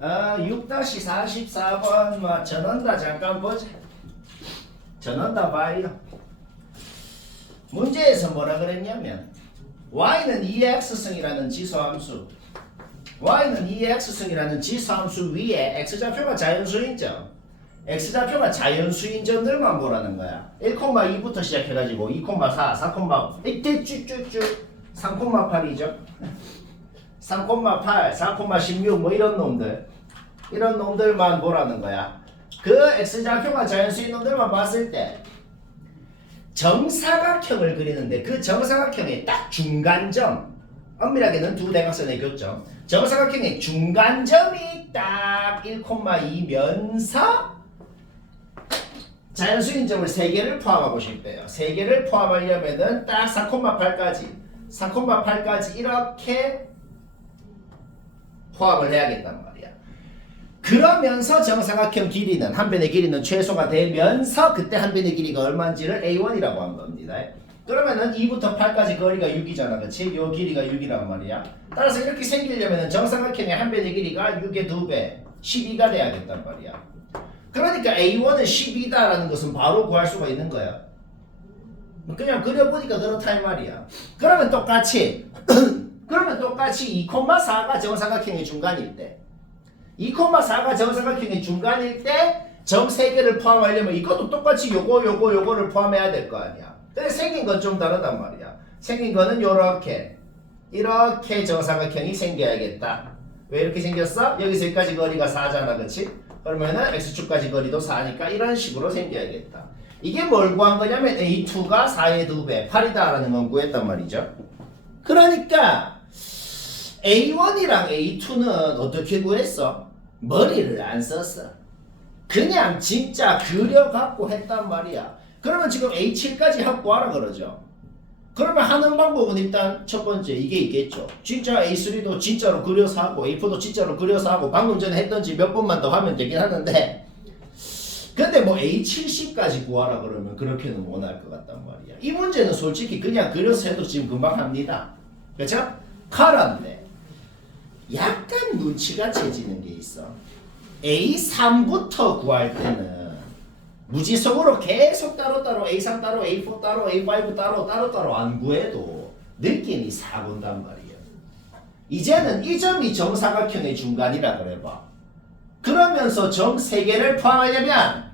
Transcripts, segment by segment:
6-44번 뭐 전원다 잠깐 보자. 전원다 봐요. 문제에서 뭐라 그랬냐면 y는 2x승이라는 지수함수 y는 2x승이라는 지수함수 위에 x좌표가 자연수인점 x좌표가 자연수인점들만 보라는 거야. 1,2부터 시작해가지고 2,4, 4, 이때 쭉쭉쭉 3,8이죠. 3,8, 4,16 뭐 이런 놈들만 보라는 거야. 그 x좌표가 자연수인 놈들만 봤을 때 정사각형을 그리는데 그 정사각형의 딱 중간점, 엄밀하게는 두 대각선의 교점, 정사각형의 중간점이 딱 1,2면서 자연수인점을 3개를 포함하고 싶대요. 3개를 포함하려면은 딱 4,8까지 이렇게 포함을 해야겠단 말이야. 그러면서 정사각형 길이는 한 변의 길이는 최소가 되면서 그때 한 변의 길이가 얼마인지를 A1이라고 한 겁니다. 그러면은 2부터 8까지 거리가 6이잖아. 그치? 요 길이가 6이란 말이야. 따라서 이렇게 생기려면은 정사각형의 한 변의 길이가 6의 2배 12가 돼야겠단 말이야. 그러니까 A1은 12다라는 것은 바로 구할 수가 있는 거야. 그냥 그려보니까 그렇다 이 말이야. 그러면 똑같이 2,4가 정사각형의 중간일 때 2,4가 정사각형의 중간일 때 정 3개를 포함하려면 이것도 똑같이 요거를 포함해야 될 거 아니야. 근데 생긴 건 좀 다르단 말이야. 생긴 거는 이렇게 정사각형이 생겨야겠다. 왜 이렇게 생겼어? 여기서 여기까지 거리가 4잖아. 그치? 그러면은 x축까지 거리도 4니까 이런 식으로 생겨야겠다. 이게 뭘 구한 거냐면 A2가 4의 2배 8이다라는 건 구했단 말이죠. 그러니까 A1이랑 A2는 어떻게 구했어? 머리를 안 썼어. 그냥 진짜 그려갖고 했단 말이야. 그러면 지금 A7까지 확보하라 그러죠. 그러면 하는 방법은 일단 첫 번째 이게 있겠죠. 진짜 A3도 진짜로 그려서 하고 A4도 진짜로 그려서 하고 방금 전에 했던지 몇 번만 더 하면 되긴 하는데 근데 뭐 A70까지 구하라 그러면 그렇게는 못 할 것 같단 말이야. 이 문제는 솔직히 그냥 그려서 해도 지금 금방 합니다. 그렇죠? 카라인데 약간 눈치가 채지는 게 있어. A3부터 구할 때는 무지성으로 계속 따로따로 A3 따로 A4 따로 A5 따로따로 안 구해도 느낌이 사본단 말이야. 이제는 이 점이 정사각형의 중간이라 그래봐. 그러면서 점 3개를 포함하려면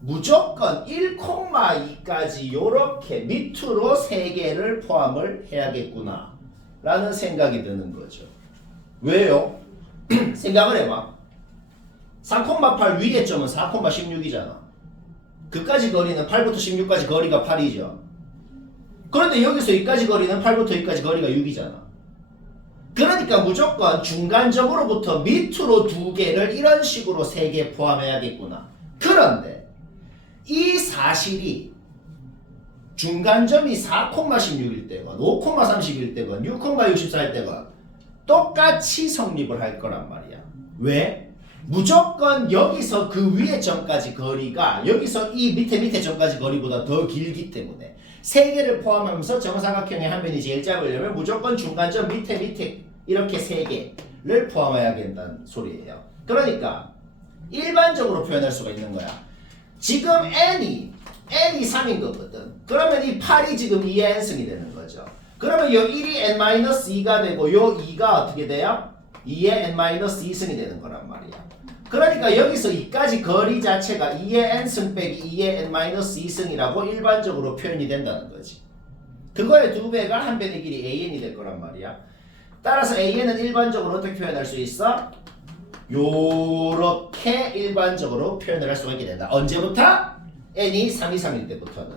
무조건 1,2까지 요렇게 밑으로 3개를 포함을 해야겠구나 라는 생각이 드는 거죠. 왜요? 생각을 해봐. 3,8 위의 점은 4,16이잖아. 그까지 거리는 8부터 16까지 거리가 8이죠. 그런데 여기서 여기까지 거리는 8부터 여기까지 거리가 6이잖아. 그러니까 무조건 중간점으로부터 밑으로 2개를 이런 식으로 3개 포함해야겠구나. 그런데 이 사실이 중간점이 4,16일 때건 5,30일 때건 6,64일 때건 똑같이 성립을 할 거란 말이야. 왜? 무조건 여기서 그 위에 점까지 거리가 여기서 이 밑에 점까지 거리보다 더 길기 때문에 3개를 포함하면서 정사각형의 한 변이 제일 작으려면 무조건 중간점 밑에 이렇게 3개를 포함해야 된다는 소리예요. 그러니까 일반적으로 표현할 수가 있는 거야. 지금 n이 3인 거거든. 그러면 이 8이 지금 2의 n승이 되는 거죠. 그러면 요 1이 n-2가 되고 요 2가 어떻게 돼요? 2의 n-2승이 되는 거란 말이야. 그러니까 여기서 이까지 거리 자체가 2의 n승 빼기 2의 n-2승이라고 일반적으로 표현이 된다는 거지. 그거의 2배가 한 변의 길이 an이 될 거란 말이야. 따라서 an은 일반적으로 어떻게 표현할 수 있어? 요렇게 일반적으로 표현을 할 수가 있게 된다. 언제부터? n이 3, 2, 3일 때부터는.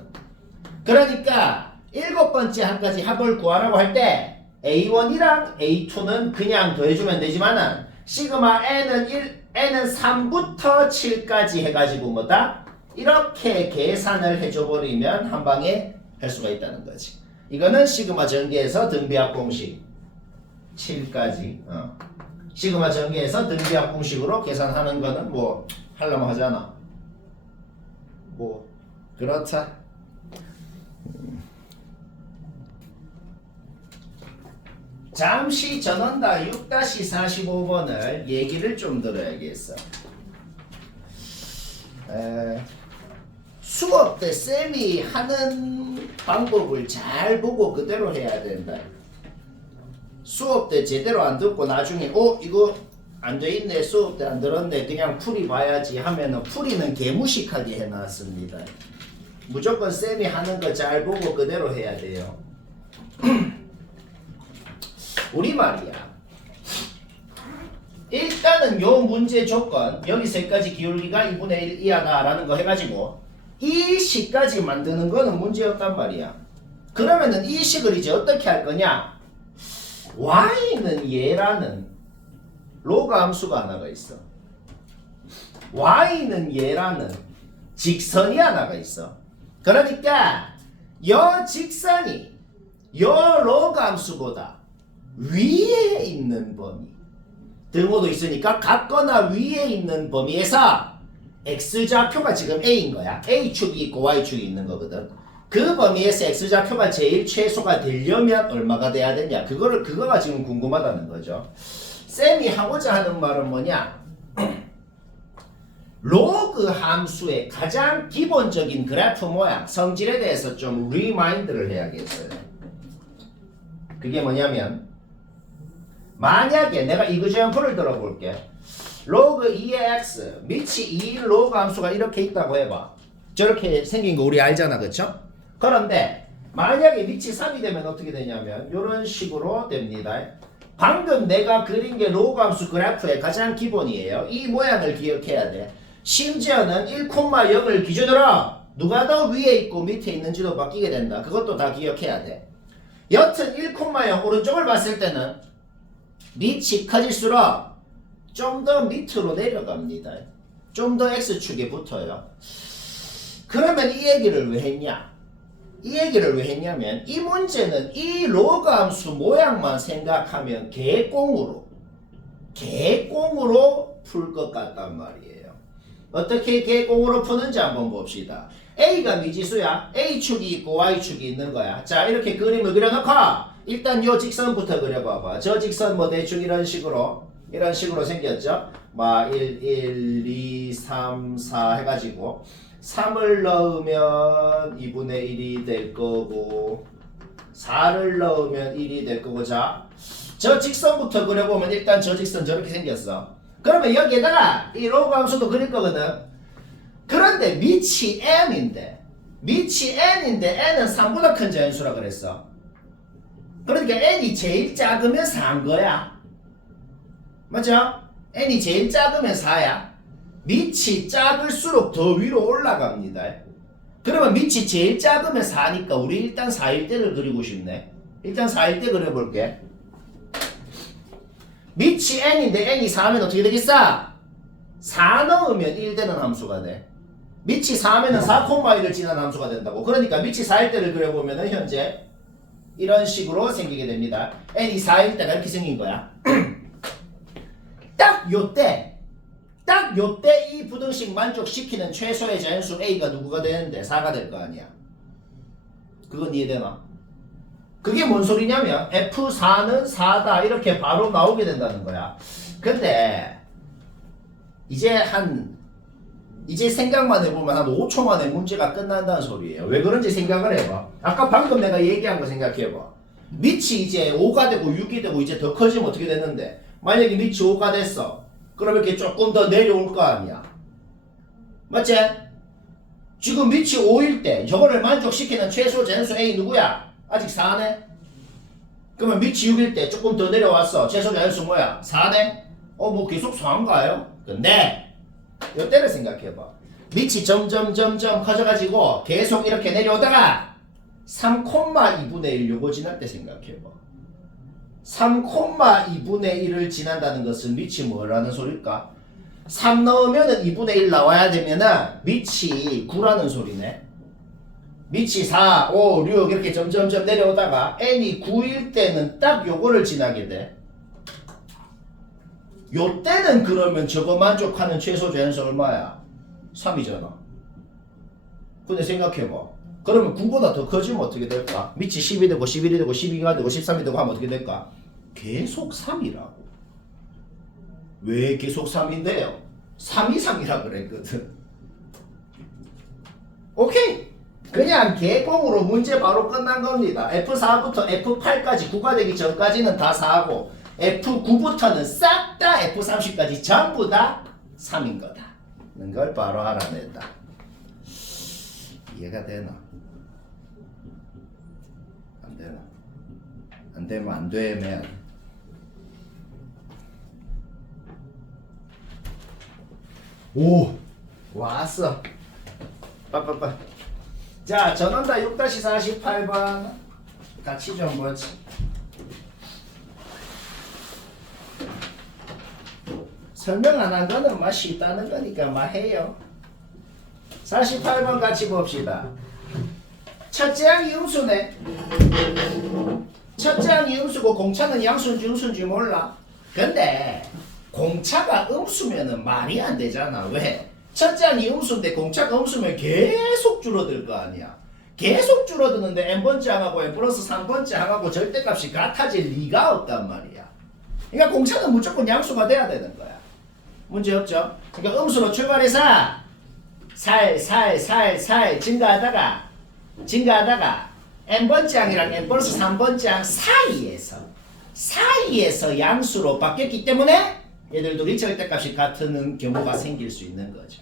그러니까 7번째 한 가지 합을 구하라고 할 때 A1이랑 A2는 그냥 더해주면 되지만은 시그마 n은 3부터 7까지 해가지고 뭐다? 이렇게 계산을 해줘버리면 한 방에 할 수가 있다는 거지. 이거는 시그마 전개에서 등비합 공식 7까지 시그마 전개에서 등비합 공식으로 계산하는 거는 뭐 하려면 하잖아. 뭐 그렇다. 잠시 전원다 6-45번을 얘기를 좀 들어야겠어. 수업 때 쌤이 하는 방법을 잘 보고 그대로 해야 된다. 수업 때 제대로 안 듣고 나중에 이거 안 돼 있네, 수업 때 안 들었네, 그냥 풀이 봐야지 하면은 풀이는 개무식하게 해놨습니다. 무조건 쌤이 하는 거 잘 보고 그대로 해야 돼요. 우리 말이야. 일단은 요 문제 조건 여기서 여기까지 기울기가 2분의 1 이하다 라는 거 해가지고 이 식까지 만드는 거는 문제였단 말이야. 그러면은 이 식을 이제 어떻게 할 거냐? y는 얘라는 로그 함수가 하나가 있어. y는 얘라는 직선이 하나가 있어. 그러니까 요 직선이 요 로그 함수보다 위에 있는 범위, 등호도 있으니까 같거나 위에 있는 범위에서 x좌표가 지금 a인 거야. a축이 있고 y축이 있는 거거든. 그 범위에서 x좌표가 제일 최소가 되려면 얼마가 돼야 되냐, 그거가 지금 궁금하다는 거죠. 쌤이 하고자 하는 말은 뭐냐? 로그 함수의 가장 기본적인 그래프 모양, 성질에 대해서 좀 리마인드를 해야겠어요. 그게 뭐냐면, 만약에 내가 이그젠플을 들어볼게. 로그 2의 x 밑이 2인 로그 함수가 이렇게 있다고 해봐. 저렇게 생긴 거 우리 알잖아, 그쵸? 그런데 만약에 밑이 3이 되면 어떻게 되냐면 이런 식으로 됩니다. 방금 내가 그린 게 로그 함수 그래프의 가장 기본이에요. 이 모양을 기억해야 돼. 심지어는 1,0을 기준으로 누가 더 위에 있고 밑에 있는지도 바뀌게 된다. 그것도 다 기억해야 돼. 여튼 1,0 오른쪽을 봤을 때는 밑이 커질수록 좀 더 밑으로 내려갑니다. 좀 더 x축에 붙어요. 그러면 이 얘기를 왜 했냐? 이 얘기를 왜 했냐면 이 문제는 이 로그 함수 모양만 생각하면 개꽁으로 풀 것 같단 말이에요. 어떻게 개꽁으로 푸는지 한번 봅시다. A가 미지수야. A축이 있고 Y축이 있는 거야. 자, 이렇게 그림을 그려놓고 일단 요 직선부터 그려봐봐. 저 직선 뭐 대충 이런 식으로 생겼죠? 막 1, 2, 3, 4 해가지고 3을 넣으면 2분의 1이 될 거고 4를 넣으면 1이 될 거고. 자, 저 직선부터 그려보면 일단 저 직선 저렇게 생겼어. 그러면 여기에다가 이 로그 함수도 그릴 거거든. 그런데 밑이 n인데 n은 3보다 큰 자연수라 그랬어. 그러니까 n이 제일 작으면 4인 거야. 맞죠? n이 제일 작으면 4야. 밑이 작을수록 더 위로 올라갑니다. 그러면 밑이 제일 작으면 4니까 우리 일단 4일 때를 그리고 싶네. 일단 4일 때 그려볼게. 밑이 n인데 n이 4면 어떻게 되겠어? 4 넣으면 1 되는 함수가 돼. 밑이 4면은 4,1을 지난 함수가 된다고. 그러니까 밑이 4일 때를 그려보면 현재 이런 식으로 생기게 됩니다. n이 4일 때가 이렇게 생긴 거야. 딱 요때 이 부등식 만족시키는 최소의 자연수 a가 누구가 되는데 4가 될 거 아니야. 그건 이해되나? 그게 뭔 소리냐면 F4는 4다 이렇게 바로 나오게 된다는 거야. 근데 이제 생각만 해보면 한 5초 만에 문제가 끝난다는 소리예요. 왜 그런지 생각을 해봐. 아까 방금 내가 얘기한 거 생각해봐. 밑이 이제 5가 되고 6이 되고 이제 더 커지면 어떻게 됐는데, 만약에 밑이 5가 됐어. 그럼 이렇게 조금 더 내려올 거 아니야. 맞지? 지금 밑이 5일 때 저거를 만족시키는 최소 자연수 A 누구야? 아직 4네? 그러면 밑이 6일 때 조금 더 내려왔어. 최소 자연수 뭐야? 4네? 뭐 계속 4인가요? 근데 이때를 생각해봐. 밑이 점점 커져가지고 계속 이렇게 내려오다가 3,2분의 1 요거 지날 때 생각해봐. 3,2분의 1을 지난다는 것은 밑이 뭐라는 소릴까? 3 넣으면은 2분의 1 나와야 되면은 밑이 9라는 소리네. 밑이 4, 5, 6 이렇게 점점 내려오다가 n이 9일 때는 딱 요거를 지나게 돼. 요 때는 그러면 저거 만족하는 최소 자연수 얼마야? 3이잖아. 근데 생각해봐. 그러면 9보다 더 커지면 어떻게 될까? 밑이 10이 되고 11이 되고 12가 되고 13이 되고 하면 어떻게 될까? 계속 3이라고. 왜 계속 3인데요? 3 이상이라 그랬거든. 오케이. 그냥 개공으로 문제 바로 끝난 겁니다. F4부터 F8까지 9가 되기 전까지는 다 4고 F9부터는 싹 다 F30까지 전부 다 3인 거다. 는 걸 바로 알아낸다. 이해가 되나? 안 되나? 안 되면 안 되면 오! 왔어. 빠빠빠. 자, 전원다 6-48번 같이 좀 보지. 설명 안 한 거는 막 쉽다는 거니까 막 해요. 48번 같이 봅시다. 첫째 항이 음수네. 첫째 항이 음수고 공차는 양수인지 음수인지 몰라. 근데 공차가 음수면은 말이 안 되잖아. 왜? 첫째 항이 음수인데 공차가 음수면 계속 줄어들 거 아니야. 계속 줄어드는데 n번째 항하고 n 플러스 3번째 항하고 절대값이 같아질 리가 없단 말이야. 그러니까 공차는 무조건 양수가 돼야 되는 거야. 문제 없죠? 그러니까 음수로 출발해서 살 증가하다가 n번째 항이랑 n 플러스 3번째 항 사이에서 양수로 바뀌었기 때문에 얘들들이 절대값이 같은 경우가 생길 수 있는 거죠.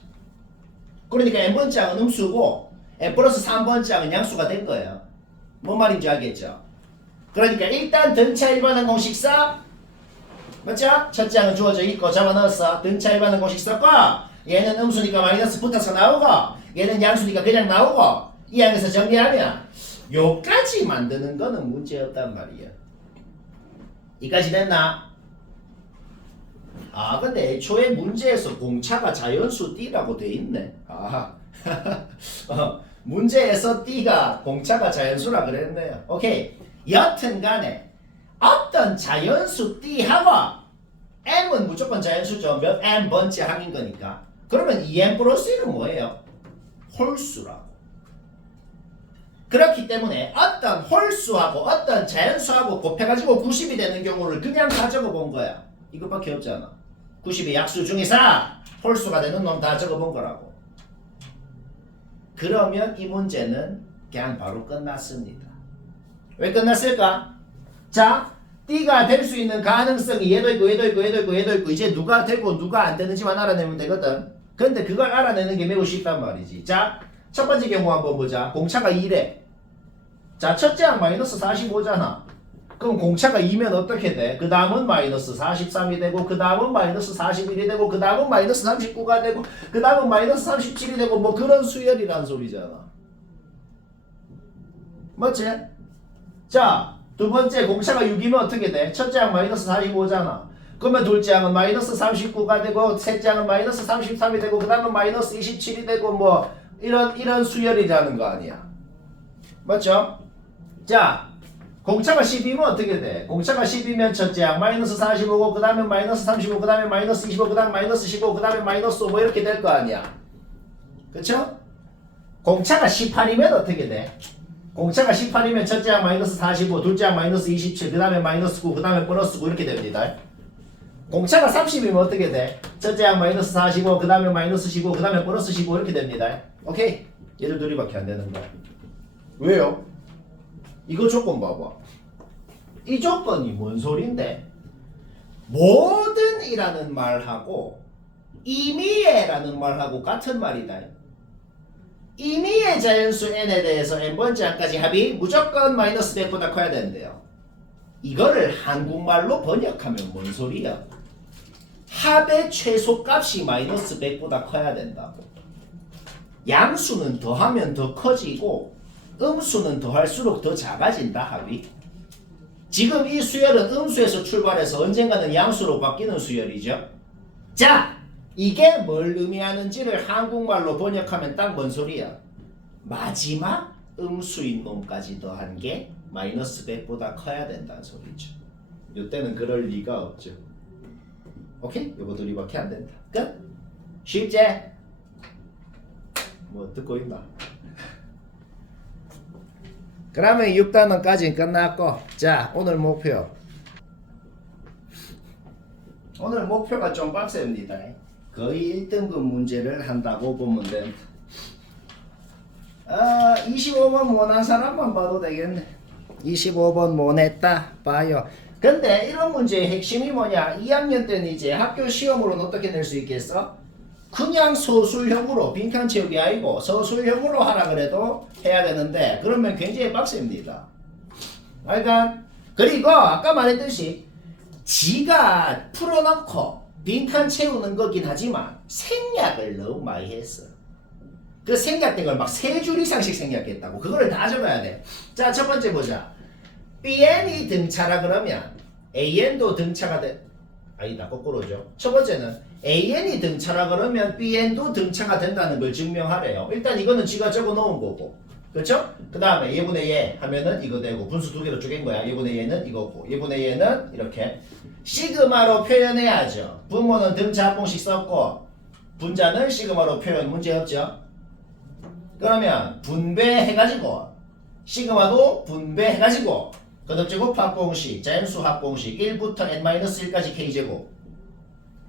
그러니까 n번째 항은 음수고 n 플러스 3번째 항은 양수가 된 거예요. 뭔 말인지 알겠죠? 그러니까 일단 등차 일반항 공식 써. 맞죠? 첫째 항은 주어져 있고 잡아넣었어. 등차 일반항 공식 썼고 얘는 음수니까 마이너스 붙어서 나오고 얘는 양수니까 그냥 나오고 이 항에서 정리하면 요까지 만드는 거는 문제없단 말이야. 이까지 됐나? 아 근데 애초에 문제에서 공차가 자연수 D라고 돼 있네. 아하. 문제에서 D가 공차가 자연수라 그랬네요. 오케이. 여튼간에 어떤 자연수 D하고 M은 무조건 자연수죠. 몇 N번째 항인 거니까. 그러면 2N 플러스 1은 뭐예요? 홀수라고. 그렇기 때문에 어떤 홀수하고 어떤 자연수하고 곱해가지고 90이 되는 경우를 그냥 다 적어본 거야. 이것밖에 없잖아. 90의 약수 중에서 홀수가 되는 놈 다 적어본 거라고. 그러면 이 문제는 그냥 바로 끝났습니다. 왜 끝났을까? 자, D가 될 수 있는 가능성이 얘도 있고 얘도 있고 얘도 있고 얘도 있고 이제 누가 되고 누가 안 되는지만 알아내면 되거든. 근데 그걸 알아내는 게 매우 쉽단 말이지. 자, 첫 번째 경우 한번 보자. 공차가 2래. 자, 첫째 항 마이너스 45잖아. 그럼 공차가 2면 어떻게 돼? 그 다음은 마이너스 43이 되고 그 다음은 마이너스 41이 되고 그 다음은 마이너스 39가 되고 그 다음은 마이너스 37이 되고 뭐 그런 수열이란 소리잖아. 맞지? 자, 두 번째 공차가 6이면 어떻게 돼? 첫째 항 마이너스 45잖아. 그러면 둘째 항은 마이너스 39가 되고 셋째 항은 마이너스 33이 되고 그 다음은 마이너스 27이 되고 뭐 이런 수열이라는 거 아니야. 맞죠? 자, 공차가 10이면 어떻게 돼? 공차가 10이면 첫째 항 마이너스 45고 그 다음에 마이너스 35, 그 다음에 마이너스 25, 그 다음에 마이너스 15, 그 다음에 마이너스 5 뭐 이렇게 될 거 아니야. 그쵸? 공차가 18이면 어떻게 돼? 공차가 18이면 첫째 항 마이너스 45, 둘째 항 마이너스 27, 그 다음에 마이너스 9, 그 다음에 플러스 9 이렇게 됩니다. 공차가 30이면 어떻게 돼? 첫째 항 마이너스 45, 그 다음에 마이너스 15, 그 다음에 플러스 15 이렇게 됩니다. 오케이? 얘들 둘이밖에 안 되는 거야. 왜요? 이거 조건 봐봐. 이 조건이 뭔 소린데? 모든이라는 말하고 임의의라는 말하고 같은 말이다. 임의의 자연수 n에 대해서 n번째 항까지 합이 무조건 마이너스 100보다 커야 된대요. 이거를 한국말로 번역하면 뭔 소리야? 합의 최소값이 마이너스 100보다 커야 된다고. 양수는 더하면 더 커지고 음수는 더할수록 더 작아진다 합이. 지금 이 수열은 음수에서 출발해서 언젠가는 양수로 바뀌는 수열이죠. 자, 이게 뭘 의미하는지를 한국말로 번역하면 딱 뭔 소리야? 마지막 음수인 놈까지 더한 게 마이너스 100보다 커야 된다는 소리죠. 이때는 그럴 리가 없죠. 오케이? 요거 둘이밖에 안 된다. 끝? 쉽지? 뭐 듣고 있나? 그러면 6단원까지는 끝났고, 자, 오늘 목표 오늘 목표가 좀 빡셉니다. 거의 1등급 문제를 한다고 보면 됩니다. 25번 못한 사람만 봐도 되겠네. 25번 못했다 봐요. 근데 이런 문제의 핵심이 뭐냐? 2학년 때는 이제 학교 시험으로는 어떻게 낼 수 있겠어? 그냥 서술형으로, 빈칸 채우기 아니고 서술형으로 하라 그래도 해야 되는데 그러면 굉장히 빡셉니다. 그러니까 그리고 아까 말했듯이 지가 풀어놓고 빈칸 채우는 거긴 하지만 생략을 너무 많이 했어. 그 생략된 걸 막 3줄 이상씩 생략했다고. 그거를 다 적어야 돼. 자, 첫 번째 보자. BN이 등차라 그러면 AN도 등차가 아니다, 거꾸로죠. 첫 번째는 AN이 등차라 그러면 BN도 등차가 된다는 걸 증명하래요. 일단 이거는 지가 적어 놓은 거고. 그렇죠? 그 다음에 얘분의 얘 하면은 이거 되고 분수 두 개로 쪼갠 거야. 얘분의 얘는 이거고 얘분의 얘는 이렇게 시그마로 표현해야죠. 분모는 등차 한 봉씩 썼고 분자는 시그마로 표현 문제없죠. 그러면 분배해가지고 시그마도 분배해가지고 거듭제곱 합공식 자연수 합공식 1부터 n-1까지 k제곱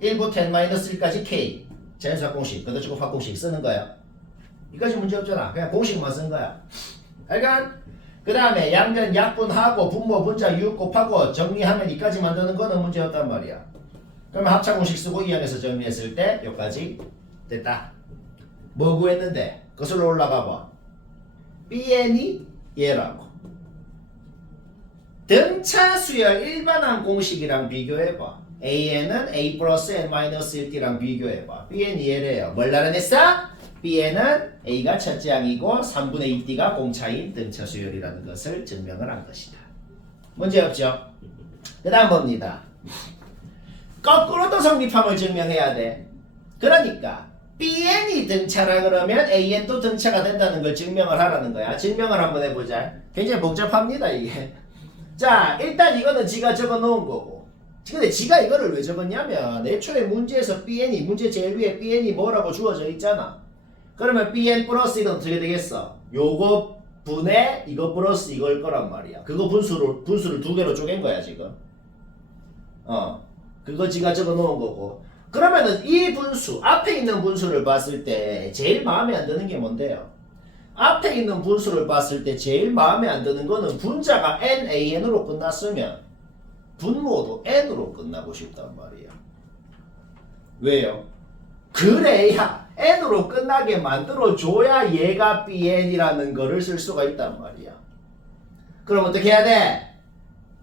1부터 n-1까지 k 자연수 합공식 거듭제곱 합공식 쓰는 거야. 이까지 문제 없잖아. 그냥 공식만 쓴 거야. 그러니까 그 다음에 양변 약분하고 분모 분자 유혹 곱하고 정리하면 이까지 만드는 거는 문제 없단 말이야. 그러면 합차 공식 쓰고 이 안에서 정리했을 때 여기까지 됐다. 뭐 구했는데 거슬러 올라가 봐. BN이 얘라고. 등차 수열 일반항 공식이랑 비교해봐. AN은 A 플러스 N 마이너스 1T랑 비교해봐. BN이 얘래요. 뭘 나타냈어? B에는 A가 첫째 항이고 3분의 2T가 공차인 등차 수열이라는 것을 증명을 한 것이다. 문제 없죠? 그 다음 봅니다. 거꾸로도 성립함을 증명해야 돼. 그러니까 BN이 등차라 그러면 AN도 등차가 된다는 걸 증명을 하라는 거야. 증명을 한번 해보자. 굉장히 복잡합니다 이게. 자, 일단 이거는 지가 적어 놓은 거고. 근데 지가 이거를 왜 적었냐면 애초에 문제에서 BN이 문제 제일 위에 BN이 뭐라고 주어져 있잖아. 그러면 BN 플러스 이건 어떻게 되겠어? 요거 분의 이거 플러스 이걸 거란 말이야. 그거 분수를 두 개로 쪼갠 거야 지금. 그거 지가 적어 놓은 거고. 그러면은 이 분수 앞에 있는 분수를 봤을 때 제일 마음에 안 드는 게 뭔데요? 앞에 있는 분수를 봤을 때 제일 마음에 안 드는 거는 분자가 NAN으로 끝났으면 분모도 N으로 끝나고 싶단 말이야. 왜요? 그래야 N으로 끝나게 만들어줘야 얘가 BN이라는 거를 쓸 수가 있단 말이야. 그럼 어떻게 해야 돼?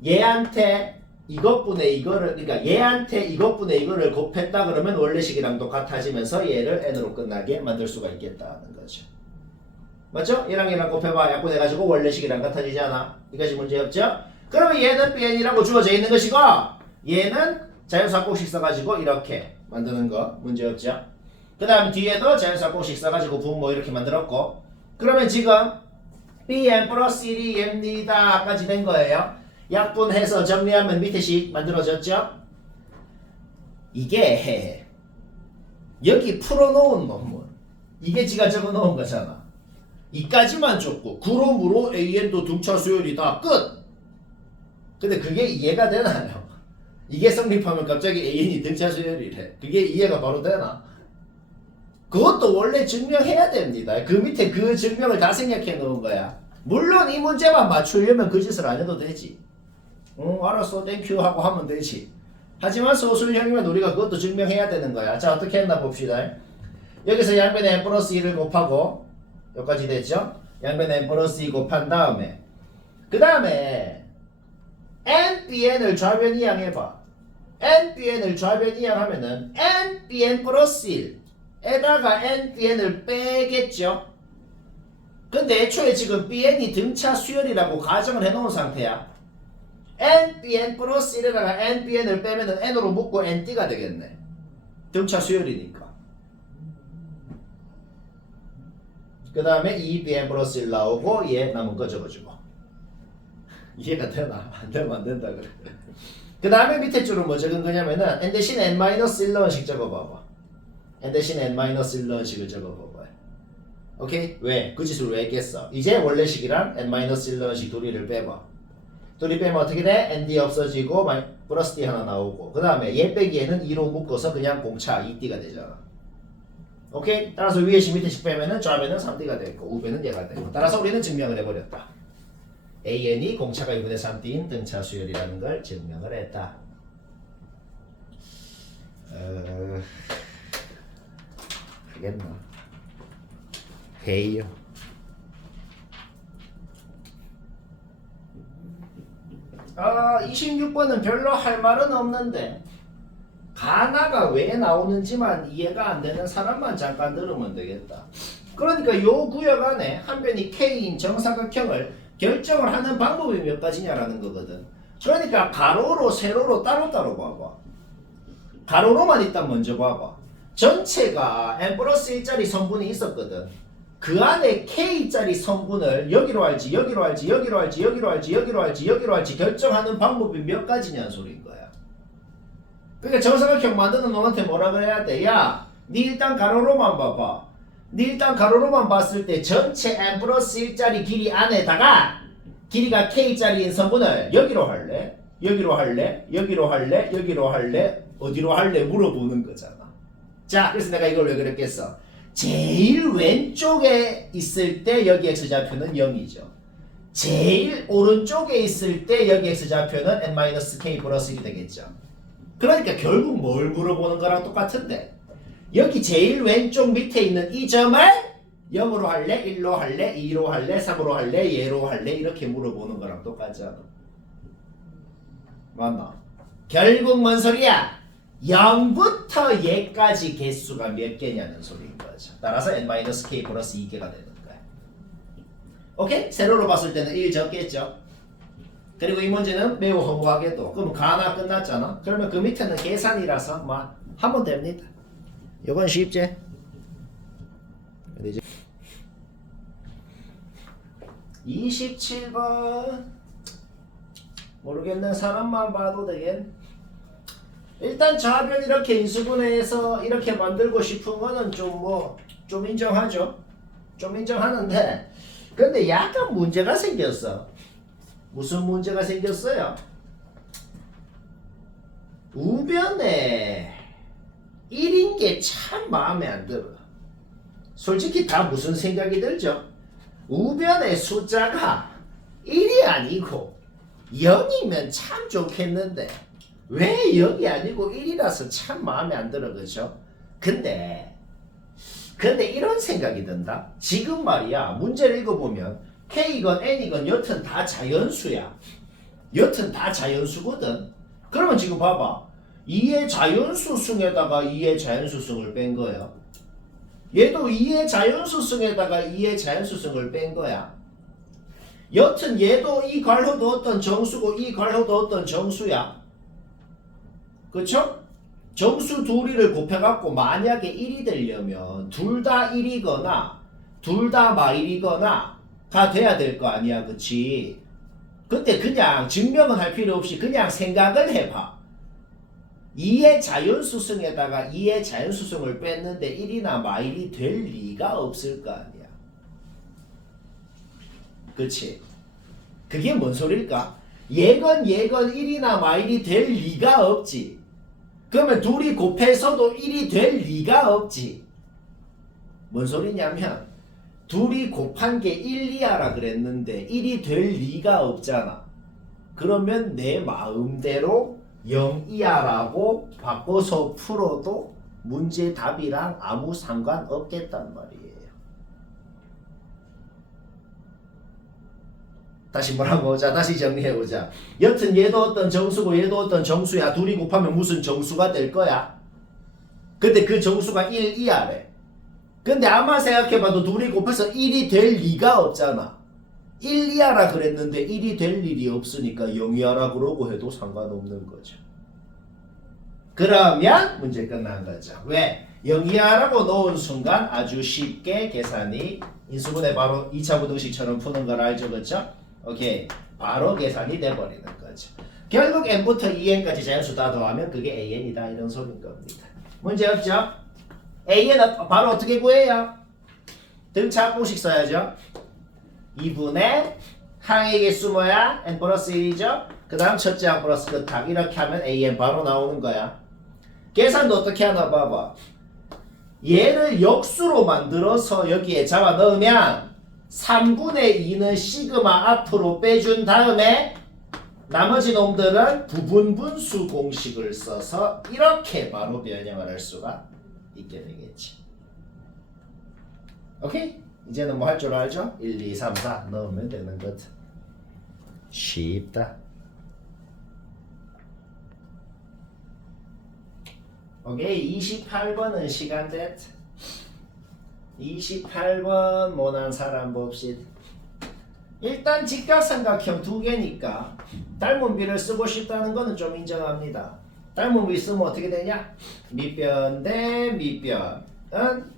얘한테 이것분의 이거를, 그러니까 얘한테 이것분의 이거를 곱했다 그러면 원래식이랑 똑같아지면서 얘를 N으로 끝나게 만들 수가 있겠다는 거죠. 맞죠? 얘랑 얘랑 곱해봐. 약분해가지고 원래식이랑 같아지잖아. 이것이 문제없죠? 그러면 얘는 BN이라고 주어져 있는 것이고 얘는 자연수 합공식 써가지고 이렇게 만드는 거 문제없죠? 그 다음 뒤에도 자연수 합공식 써가지고 분모 이렇게 만들었고 그러면 지금 BN 플러스 1이 얘입니다 까지 된 거예요. 약분해서 정리하면 밑에 식 만들어졌죠? 이게 여기 풀어놓은 논문 이게 지가 적어놓은 거잖아. 이까지만 줬고 그러므로 AN도 등차 수열이다 끝. 근데 그게 이해가 되나요? 이게 성립하면 갑자기 AN이 등차 수열이래. 그게 이해가 바로 되나? 그것도 원래 증명해야 됩니다. 그 밑에 그 증명을 다 생략해 놓은 거야. 물론 이 문제만 맞추려면 그 짓을 안 해도 되지. 알았어 땡큐 하고 하면 되지. 하지만 소수형이면 우리가 그것도 증명해야 되는 거야. 자, 어떻게 했나 봅시다. 여기서 양변에 n 플러스 2를 곱하고 여기까지 됐죠? 양변에 n 플러스 2 곱한 다음에 그 다음에 nbn을 좌변 이항해봐. nbn을 좌변 이항하면은 nbn 플러스 1 에다가 nbn을 빼겠죠? 근데 애초에 지금 bn이 등차 수열이라고 가정을 해놓은 상태야. nbn 플러스 1에다가 nbn을 빼면은 n으로 묶고 nt가 되겠네. 등차 수열이니까. 그 다음에 2bn 플러스 1 나오고 얘 남은 거 적어주고. 이해가 되나? 안 되면 안 된다 그래. 그 다음에 밑에 줄은 뭐 적은 거냐면은 n 대신 n-1넣은식 적어봐봐. n 대신 n-1넣은식을 적어봐봐. 오케이? 왜? 그 짓을 왜 했겠어? 이제 원래식이랑 n-1넣은식 도리를 빼봐. 둘이 빼면 어떻게 돼? ND 없어지고 플러스 D 하나 나오고 그 다음에 얘 빼기에는 2로 묶어서 그냥 공차 2D가 되잖아. 오케이? 따라서 위에 시 밑에 시 빼면은 좌변은 3D가 되고 우변은 얘가 되고 따라서 우리는 증명을 해버렸다. AN이 공차가 2분의 3D인 등차 수열이라는 걸 증명을 했다. 하겠나? 해요. 아, 26번은 별로 할 말은 없는데 가나가 왜 나오는지만 이해가 안 되는 사람만 잠깐 들으면 되겠다. 그러니까 요 구역 안에 한 변이 K인 정사각형을 결정을 하는 방법이 몇 가지냐라는 거거든. 그러니까 가로로 세로로 따로따로 봐봐. 가로로만 일단 먼저 봐봐. 전체가 n 플러스 1짜리 성분이 있었거든. 그 안에 K짜리 성분을 여기로 할지 여기로 할지 여기로 할지 여기로 할지 여기로 할지 여기로 할지 결정하는 방법이 몇 가지냐는 소리인 거야. 그러니까 정사각형 만드는 놈한테 뭐라 그래야 돼? 야, 니 일단 가로로만 봐봐. 니 일단 가로로만 봤을 때 전체 n 플러스 1짜리 길이 안에다가 길이가 K짜리인 성분을 여기로 할래? 여기로 할래? 여기로 할래? 여기로 할래? 어디로 할래? 물어보는 거잖아. 자, 그래서 내가 이걸 왜 그랬겠어? 제일 왼쪽에 있을 때 여기 x좌표는 0이죠. 제일 오른쪽에 있을 때 여기 x좌표는 n-k 플러스 1이 되겠죠. 그러니까 결국 뭘 물어보는 거랑 똑같은데 여기 제일 왼쪽 밑에 있는 이 점을 0으로 할래? 1로 할래? 2로 할래? 3으로 할래? 얘로 할래? 이렇게 물어보는 거랑 똑같잖아. 맞나? 결국 뭔 소리야? 0부터 얘까지 개수가 몇 개냐는 소리인 거죠. 따라서 n-k 플러스 2개가 되는 거야. 오케이? 세로로 봤을 때는 1 적겠죠. 그리고 이 문제는 매우 허무하게도 그럼 가나 끝났잖아. 그러면 그 밑에는 계산이라서 뭐 하면 됩니다. 이건 쉽지? 이제 27번 모르겠는 사람만 봐도 되겠. 일단 좌변 이렇게 인수분해해서 이렇게 만들고 싶은 거는 좀 인정하죠. 좀 인정하는데 근데 약간 문제가 생겼어. 무슨 문제가 생겼어요? 우변에 1인 게 참 마음에 안 들어. 솔직히 다 무슨 생각이 들죠? 우변의 숫자가 1이 아니고 0이면 참 좋겠는데 왜 0이 아니고 1이라서 참 마음에 안 들어. 그죠? 근데 이런 생각이 든다. 지금 말이야 문제를 읽어보면 K건 N이건 여튼 다 자연수야. 여튼 다 자연수거든. 그러면 지금 봐봐. 2의 자연수승에다가 2의 자연수승을 뺀 거야. 얘도 2의 자연수승에다가 2의 자연수승을 뺀 거야. 여튼 얘도 이 괄호도 어떤 정수고 이 괄호도 어떤 정수야. 그쵸? 정수 둘이를 곱해갖고 만약에 1이 되려면 둘 다 1이거나 둘 다 마일이거나 가 돼야 될 거 아니야. 그치? 그때 그냥 증명은 할 필요 없이 그냥 생각을 해봐. 2의 자연수승에다가 2의 자연수승을 뺐는데 1이나 마일이 될 리가 없을 거 아니야. 그치? 그게 뭔 소릴까? 얘건 1이나 마일이 될 리가 없지. 그러면 둘이 곱해서도 1이 될 리가 없지. 뭔 소리냐면 둘이 곱한 게 1, 2하라 그랬는데 1이 될 리가 없잖아. 그러면 내 마음대로 0, 2하라고 바꿔서 풀어도 문제 답이랑 아무 상관없겠단 말이에요. 다시 뭐라고? 자, 다시 정리해보자. 여튼 얘도 어떤 정수고 얘도 어떤 정수야. 둘이 곱하면 무슨 정수가 될 거야? 근데 그 정수가 1, 2하래. 근데 아마 생각해봐도 둘이 곱해서 1이 될 리가 없잖아. 1, 2하라 그랬는데 1이 될 일이 없으니까 0, 2하라 그러고 해도 상관없는 거죠. 그러면 문제 끝난 거죠. 왜? 0, 2하라고 놓은 순간 아주 쉽게 계산이 인수분해 바로 2차 부등식처럼 푸는 걸 알죠. 그렇죠? 오케이. 바로 계산이 돼버리는 거죠. 결국 n부터 2n까지 자연수 다 더하면 그게 an이다. 이런 소리인 겁니다. 문제 없죠? an 바로 어떻게 구해요? 등차 공식 써야죠. 2분의 항의 개수 뭐야? n 플러스 1이죠? 그 다음 첫째 항 플러스 끝항 이렇게 하면 an 바로 나오는 거야. 계산도 어떻게 하나 봐봐. 얘를 역수로 만들어서 여기에 잡아 넣으면 3분의 2는 시그마 앞으로 빼준 다음에 나머지 놈들은 부분분수 공식을 써서 이렇게 바로 변형을 할 수가 있게 되겠지. 오케이? 이제는 뭐 할 줄 알죠? 1, 2, 3, 4 넣으면 되는 것. 쉽다. 오케이, 28번은 시간 됐. 28번 모난 사람 봅시다. 일단 직각삼각형 두 개니까 닮은비를 쓰고 싶다는 거는 좀 인정합니다. 닮은비 쓰면 어떻게 되냐? 밑변 대 밑변은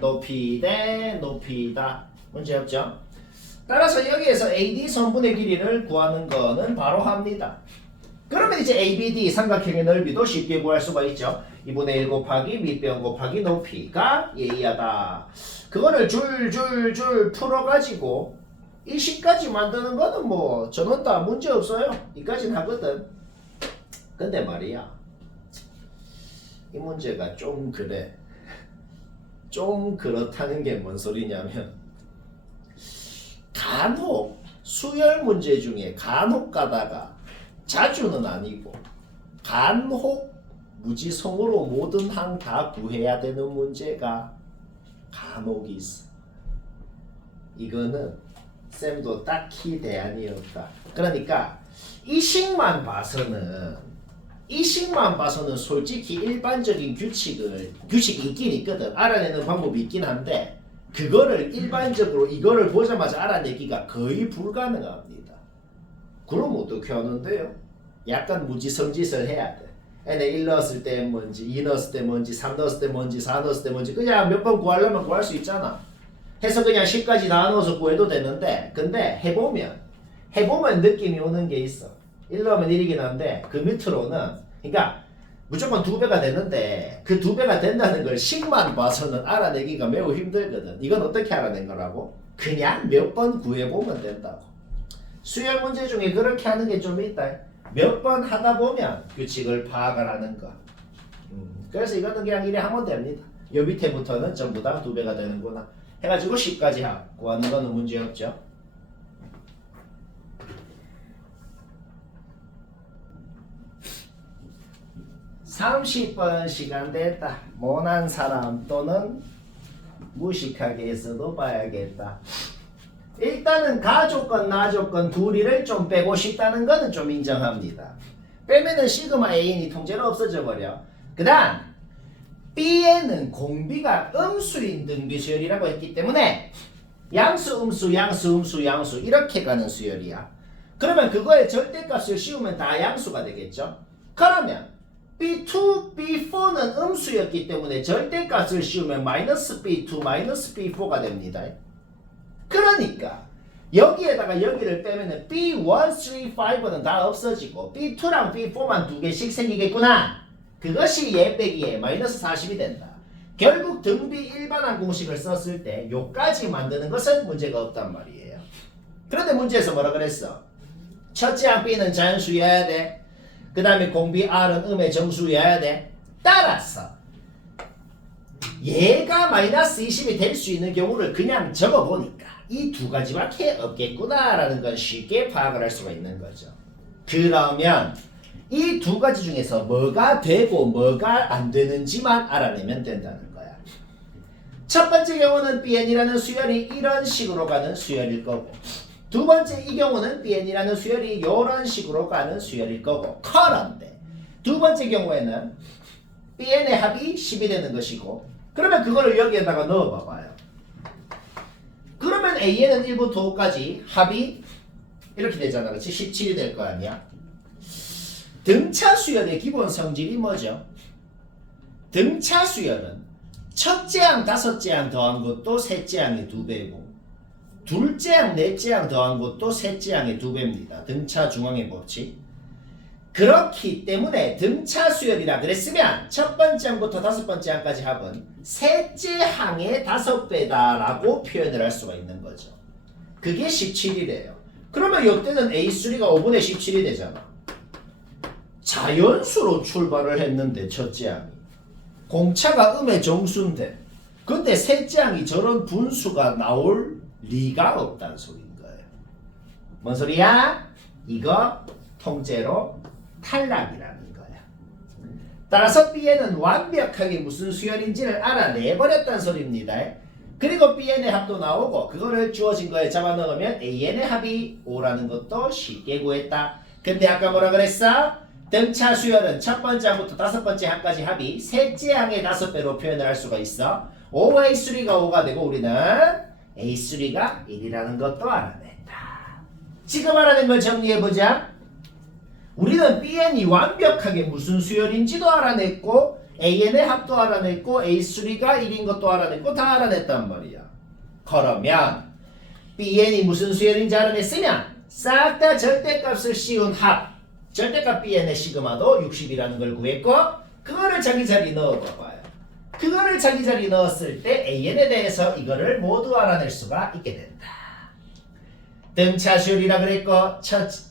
높이 대 높이다. 문제 없죠? 따라서 여기에서 AD 선분의 길이를 구하는 거는 바로 합니다. 그러면 이제 ABD 삼각형의 넓이도 쉽게 구할 수가 있죠. 2분의 1 곱하기 밑변 곱하기 높이가 예의하다. 그거를 줄줄줄 풀어가지고 이 식까지 만드는 거는 뭐 저는 다 문제 없어요. 이까지는 하거든. 근데 말이야, 이 문제가 좀 그래. 좀 그렇다는 게 뭔 소리냐면 간혹 수열 문제 중에 간혹 가다가 자주는 아니고 간혹 무지성으로 모든 항 다 구해야 되는 문제가 간혹 있어. 이거는 쌤도 딱히 대안이 없다. 그러니까 이 식만 봐서는 솔직히 일반적인 규칙이 있긴 있거든. 알아내는 방법이 있긴 한데 그거를 일반적으로 이거를 보자마자 알아내기가 거의 불가능합니다. 그럼 어떻게 하는데요? 약간 무지성짓을 해야 돼. 얘네 1 넣었을 때 뭔지, 2 넣었을 때 뭔지, 3 넣었을 때 뭔지, 4 넣었을 때 뭔지 그냥 몇 번 구하려면 구할 수 있잖아. 해서 그냥 10까지 나눠서 구해도 되는데 근데 해보면 느낌이 오는 게 있어. 1 넣으면 1이긴 한데 그 밑으로는 그러니까 무조건 2배가 되는데 그 2배가 된다는 걸 식만 봐서는 알아내기가 매우 힘들거든. 이건 어떻게 알아낸 거라고? 그냥 몇 번 구해보면 된다고. 수열 문제 중에 그렇게 하는 게 좀 있다. 몇 번 하다 보면 규칙을 파악을 하는 거. 그래서 이거는 그냥 이래 하면 됩니다. 요 밑에부터는 전부 다 2배가 되는구나 해가지고 10까지 구하는 거는 문제 없죠. (30번) 시간 됐다. 모난 사람 또는 무식하게 있어도 봐야겠다. 일단은 가조건 나조건 둘이를 좀 빼고 싶다는 거는 좀 인정합니다. 빼면은 시그마 A인이 통째로 없어져 버려. 그 다음 B에는 공비가 음수인 등비수열이라고 했기 때문에 양수 음수 양수 음수 양수 이렇게 가는 수열이야. 그러면 그거의 절대값을 씌우면 다 양수가 되겠죠. 그러면 B2, B4는 음수였기 때문에 절대값을 씌우면 마이너스 B2, 마이너스 B4가 됩니다. 그러니까 여기에다가 여기를 빼면은 B1, 3, 5는 다 없어지고 B2랑 B4만 두 개씩 생기겠구나. 그것이 얘 빼기 얘 마이너스 40이 된다. 결국 등비 일반항 공식을 썼을 때 요까지 만드는 것은 문제가 없단 말이에요. 그런데 문제에서 뭐라 그랬어? 첫째 항 B는 자연수여야 돼. 그 다음에 공비 R은 음의 정수여야 돼. 따라서 얘가 마이너스 20이 될 수 있는 경우를 그냥 적어보니까 이 두 가지밖에 없겠구나 라는 건 쉽게 파악을 할 수가 있는 거죠. 그러면 이 두 가지 중에서 뭐가 되고 뭐가 안 되는지만 알아내면 된다는 거야. 첫 번째 경우는 BN이라는 수열이 이런 식으로 가는 수열일 거고 두 번째 이 경우는 BN이라는 수열이 이런 식으로 가는 수열일 거고 그런데 두 번째 경우에는 BN의 합이 10이 되는 것이고 그러면 그거를 여기에다가 넣어봐봐요. 그러면 A에는 1부터 5까지 합이 이렇게 되잖아. 그렇지? 17이 될 거 아니야. 등차 수열의 기본 성질이 뭐죠? 등차 수열은 첫째 항, 다섯째 항 더한 것도 셋째 항의 2배고 둘째 항, 넷째 항 더한 것도 셋째 항의 2배입니다. 등차 중앙의 법칙. 그렇기 때문에 등차 수열이라 그랬으면 첫 번째 항부터 다섯 번째 항까지 합은 셋째 항의 5배다라고 표현을 할 수가 있는 거죠. 그게 17이래요. 그러면 이때는 A3가 5분의 17이 되잖아. 자연수로 출발을 했는데 첫째 항이 공차가 음의 정수인데 근데 셋째 항이 저런 분수가 나올 리가 없다는 소리인 거예요. 뭔 소리야? 이거 통째로 탈락이라는 거야. 따라서 Bn은 완벽하게 무슨 수열인지를 알아내버렸다는 소리입니다. 그리고 Bn의 합도 나오고 그거를 주어진 거에 잡아넣으면 An의 합이 5라는 것도 쉽게 구했다. 근데 아까 뭐라 그랬어? 등차 수열은 첫 번째 항부터 다섯 번째 항까지 합이 셋째 항의 5배로 표현을 할 수가 있어. 5A3가 5가 되고 우리는 A3가 1이라는 것도 알아냈다. 지금 알아낸 걸 정리해보자. 우리는 Bn이 완벽하게 무슨 수열인지도 알아냈고 An의 합도 알아냈고 A3가 1인 것도 알아냈고 다 알아냈단 말이야. 그러면 Bn이 무슨 수열인지 알아냈으면 싹 다 절대값을 씌운 합 절대값 Bn의 시그마도 60이라는 걸 구했고 그거를 자기 자리 넣어봐봐요. 그거를 자기 자리 넣었을 때 An에 대해서 이거를 모두 알아낼 수가 있게 된다. 등차 수열이라 그랬고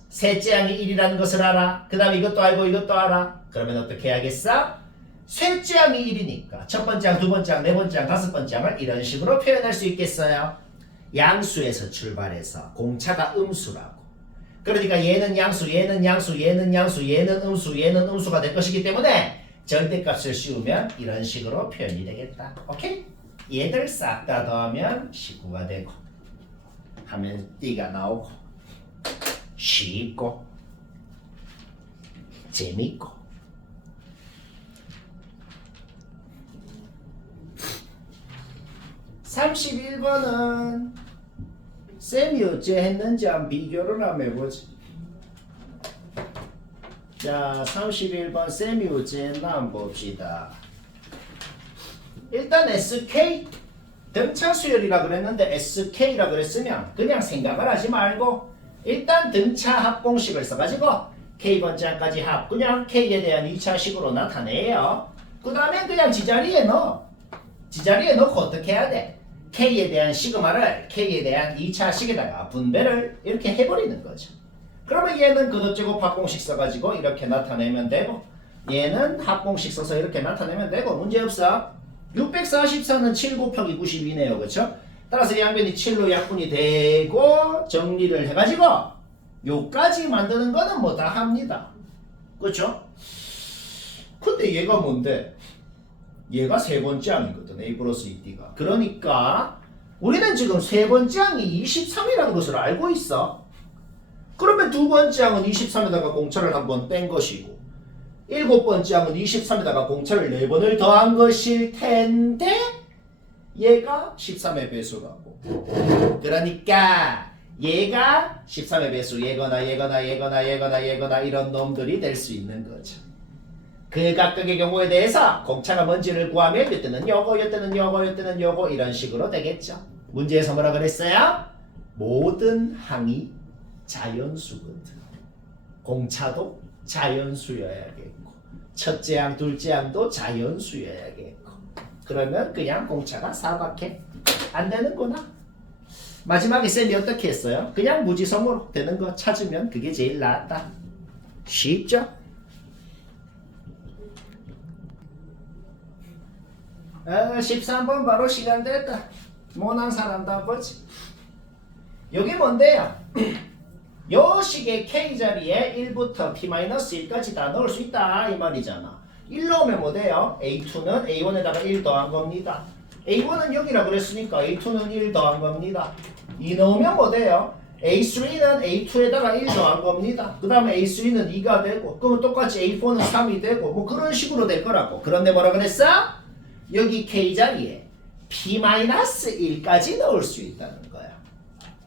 셋째 항이 1이라는 것을 알아. 그 다음에 이것도 알고 이것도 알아. 그러면 어떻게 해야겠어? 셋째 항이 1이니까 첫 번째 항, 두 번째 항, 네 번째 항, 다섯 번째 항을 이런 식으로 표현할 수 있겠어요. 양수에서 출발해서 공차가 음수라고. 그러니까 얘는 양수, 얘는 양수, 얘는 양수, 얘는 음수, 얘는 음수가 될 것이기 때문에 절대값을 씌우면 이런 식으로 표현이 되겠다. 오케이? 얘들 싹 다 더하면 19가 되고 하면 띠가 나오고 쉽고 재밌고 (31번은) 쌤이 어째 했는지 한번 비교를 한번 해보지. 자 31번 쌤이 어째 했나 한번 봅시다. 일단 SK 등차 수열이라 그랬는데 SK라 그랬으면 그냥 생각을 하지 말고 일단 등차 합공식을 써가지고 K번째 항까지 합 그냥 K에 대한 2차식으로 나타내요. 그 다음에 그냥 지자리에 넣어. 지자리에 넣고 어떻게 해야 돼? K에 대한 시그마를 K에 대한 2차식에다가 분배를 이렇게 해버리는 거죠. 그러면 얘는 그것제곱 합공식 써가지고 이렇게 나타내면 되고 얘는 합공식 써서 이렇게 나타내면 되고 문제없어. 644는 7 곱하기 92네요. 그렇죠? 따라서 양변이 7로 약분이 되고 정리를 해가지고 요까지 만드는 거는 뭐 다 합니다. 그렇죠? 근데 얘가 뭔데? 얘가 세 번째 항이거든. A 플러스 2D가. 그러니까 우리는 지금 세 번째 항이 23이라는 것을 알고 있어. 그러면 두 번째 항은 23에다가 공차를 한번 뺀 것이고 일곱 번째 항은 23에다가 공차를 4번을 더한 것일 텐데 얘가 13의 배수라고. 그러니까 얘가 13의 배수 얘거나 이런 놈들이 될 수 있는 거죠. 그 각각의 경우에 대해서 공차가 뭔지를 구하면 이때는 요거, 이때는 요거, 이때는 요거 이런 식으로 되겠죠. 문제에서 뭐라 그랬어요? 모든 항이 자연수거든. 공차도 자연수여야겠고 첫째 항, 둘째 항도 자연수여야겠고 그러면 그냥 공차가 4밖에 안 되는구나. 마지막에 쌤이 어떻게 했어요? 그냥 무지성으로 되는 거 찾으면 그게 제일 낫다. 쉽죠? 13번 바로 시간 됐다. 못한 사람 다 보지. 여기 뭔데요? 요 식의 K자리에 1부터 P-1까지 다 넣을 수 있다 이 말이잖아. 1 넣으면 뭐 돼요? A2는 A1에다가 1 더한 겁니다. A1은 여기라 그랬으니까 A2는 1 더한 겁니다. 2 넣으면 뭐 돼요? A3는 A2에다가 1 더한 겁니다. 그 다음에 A3는 2가 되고 그러면 똑같이 A4는 3이 되고 뭐 그런 식으로 될 거라고. 그런데 뭐라 그랬어? 여기 K자리에 P-1까지 넣을 수 있다는 거야.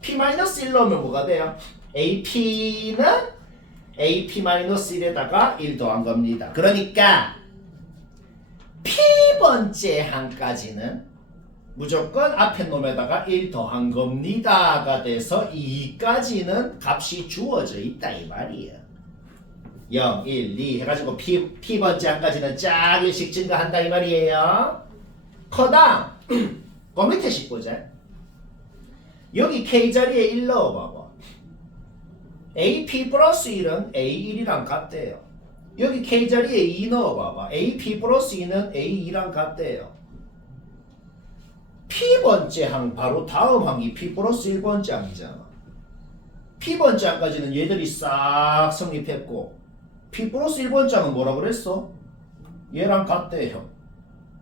P-1 넣으면 뭐가 돼요? AP는 AP-1에다가 1 더한 겁니다. 그러니까 P번째 항까지는 무조건 앞에 놈에다가 1 더한 겁니다가 돼서 2까지는 값이 주어져 있다 이 말이에요. 0, 1, 2 해가지고 P번째 항까지는 쫙 일씩 증가한다 이 말이에요. 커다 그 밑에 식 보자. 여기 K자리에 1 넣어봐봐. AP 플러스 1은 A1이랑 같대요. 여기 K자리에 2 넣어봐봐. AP 플러스 2는 A2랑 같대요. P번째 항 바로 다음 항이 P 플러스 1번째 항이잖아. P번째 항까지는 얘들이 싹 성립했고 P 플러스 1번째 항은 뭐라 그랬어? 얘랑 같대요.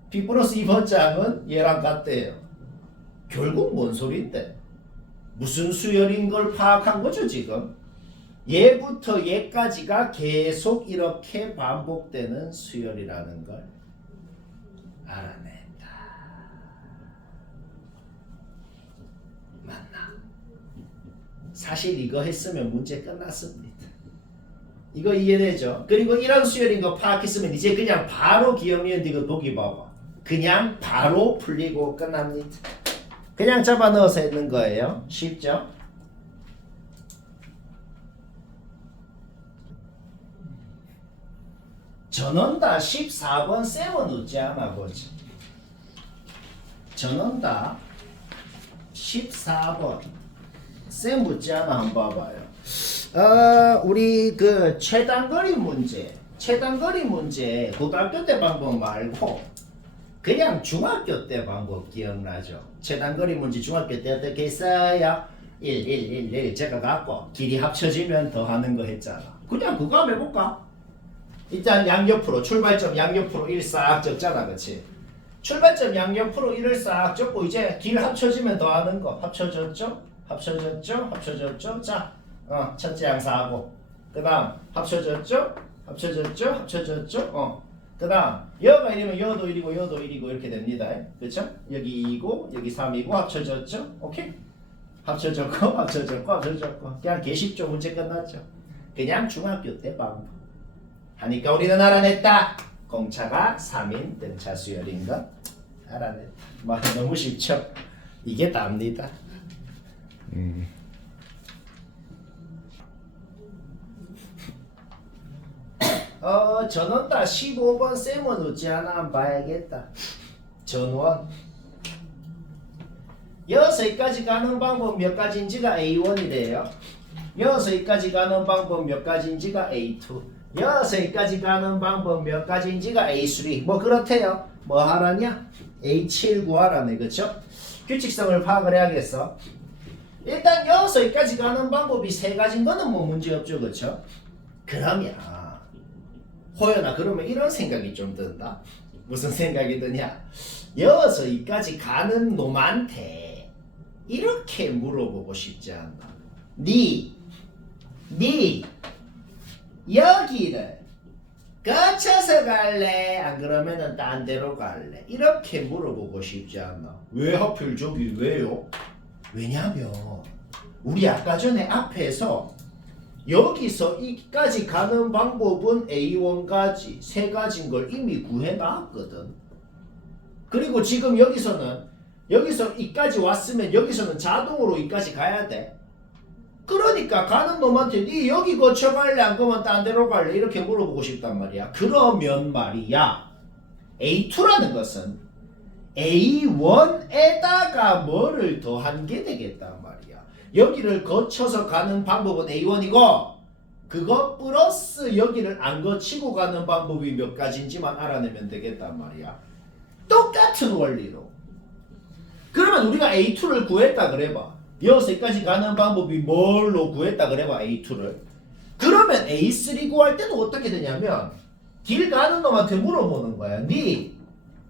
P 플러스 2번째 항은 얘랑 같대요. 결국 뭔 소린데? 무슨 수열인 걸 파악한 거죠 지금? 얘부터 얘까지가 계속 이렇게 반복되는 수열이라는 걸 알아냈다. 맞나? 사실 이거 했으면 문제 끝났습니다. 이거 이해되죠? 그리고 이런 수열인 거 파악했으면 이제 그냥 바로 기억니은 이거 보기 봐봐. 그냥 바로 풀리고 끝납니다. 그냥 잡아 넣어서 했는 거예요. 쉽죠? 전원다 14번 쌤은 웃지 않아 보지. 전원다 14번 쌤 웃지 않아 한번 봐봐요. 우리 그 최단거리 문제 고등학교 때 방법 말고 그냥 중학교 때 방법 기억나죠? 최단거리 문제 중학교 때 어떻게 했어요? 1 제가 갖고 길이 합쳐지면 더하는 거 했잖아. 그냥 그거 한번 해볼까? 일단 양옆으로 출발점 양옆으로 1 싹 적잖아, 그치? 출발점 양옆으로 1을 싹 적고 이제 길 합쳐지면 더하는 거 합쳐졌죠? 자, 첫째 항사하고 그 다음 합쳐졌죠? 그 다음 여가 1이면 여도 1이고 여도 1이고 이렇게 됩니다. 그쵸? 여기 2이고 여기 3이고 합쳐졌죠? 오케이? 합쳐졌고 그냥 개쉽죠. 문제 끝났죠. 그냥 중학교 때 방법 하니까 우리는 알아냈다. 공차가 3인 등차 수열인 거 알아냈다. 너무 쉽죠? 이게 답니다. 전원다 15번 쌤은 웃지 않아 한번 봐야겠다. 전원 여기까지 가는 방법 몇 가지인지가 A1이래요. 여기까지 가는 방법 몇 가지인지가 A2. 여기까지 가는 방법 몇 가지인지가 A3. 뭐 그렇대요. 뭐 하라냐? A7 구하라네. 그쵸? 규칙성을 파악을 해야겠어. 일단 여기까지 가는 방법이 세 가지인 거는 뭐 문제 없죠. 그쵸? 그러면 호연아 그러면 이런 생각이 좀 든다. 무슨 생각이 드냐? 여기까지 가는 놈한테 이렇게 물어보고 싶지 않나? 니 여기를 거쳐서 갈래? 안 그러면은 딴 데로 갈래? 이렇게 물어보고 싶지 않나? 왜 하필 저기 왜요? 왜냐면 우리 아까 전에 앞에서 여기서 이까지 가는 방법은 A1가지 세 가지인 걸 이미 구해놨거든. 그리고 지금 여기서 이까지 왔으면 여기서는 자동으로 이까지 가야 돼. 그러니까 가는 놈한테 니 여기 거쳐 갈래 안 그러면 딴 데로 갈래 이렇게 물어보고 싶단 말이야. 그러면 말이야 A2라는 것은 A1에다가 뭐를 더한 게 되겠단 말이야. 여기를 거쳐서 가는 방법은 A1이고 그거 플러스 여기를 안 거치고 가는 방법이 몇 가지인지만 알아내면 되겠단 말이야. 똑같은 원리로. 그러면 우리가 A2를 구했다 그래봐. 여기까지 가는 방법이 뭘로 구했다 그래봐 A2를. 그러면 A3 구할 때도 어떻게 되냐면 길 가는 놈한테 물어보는 거야. 니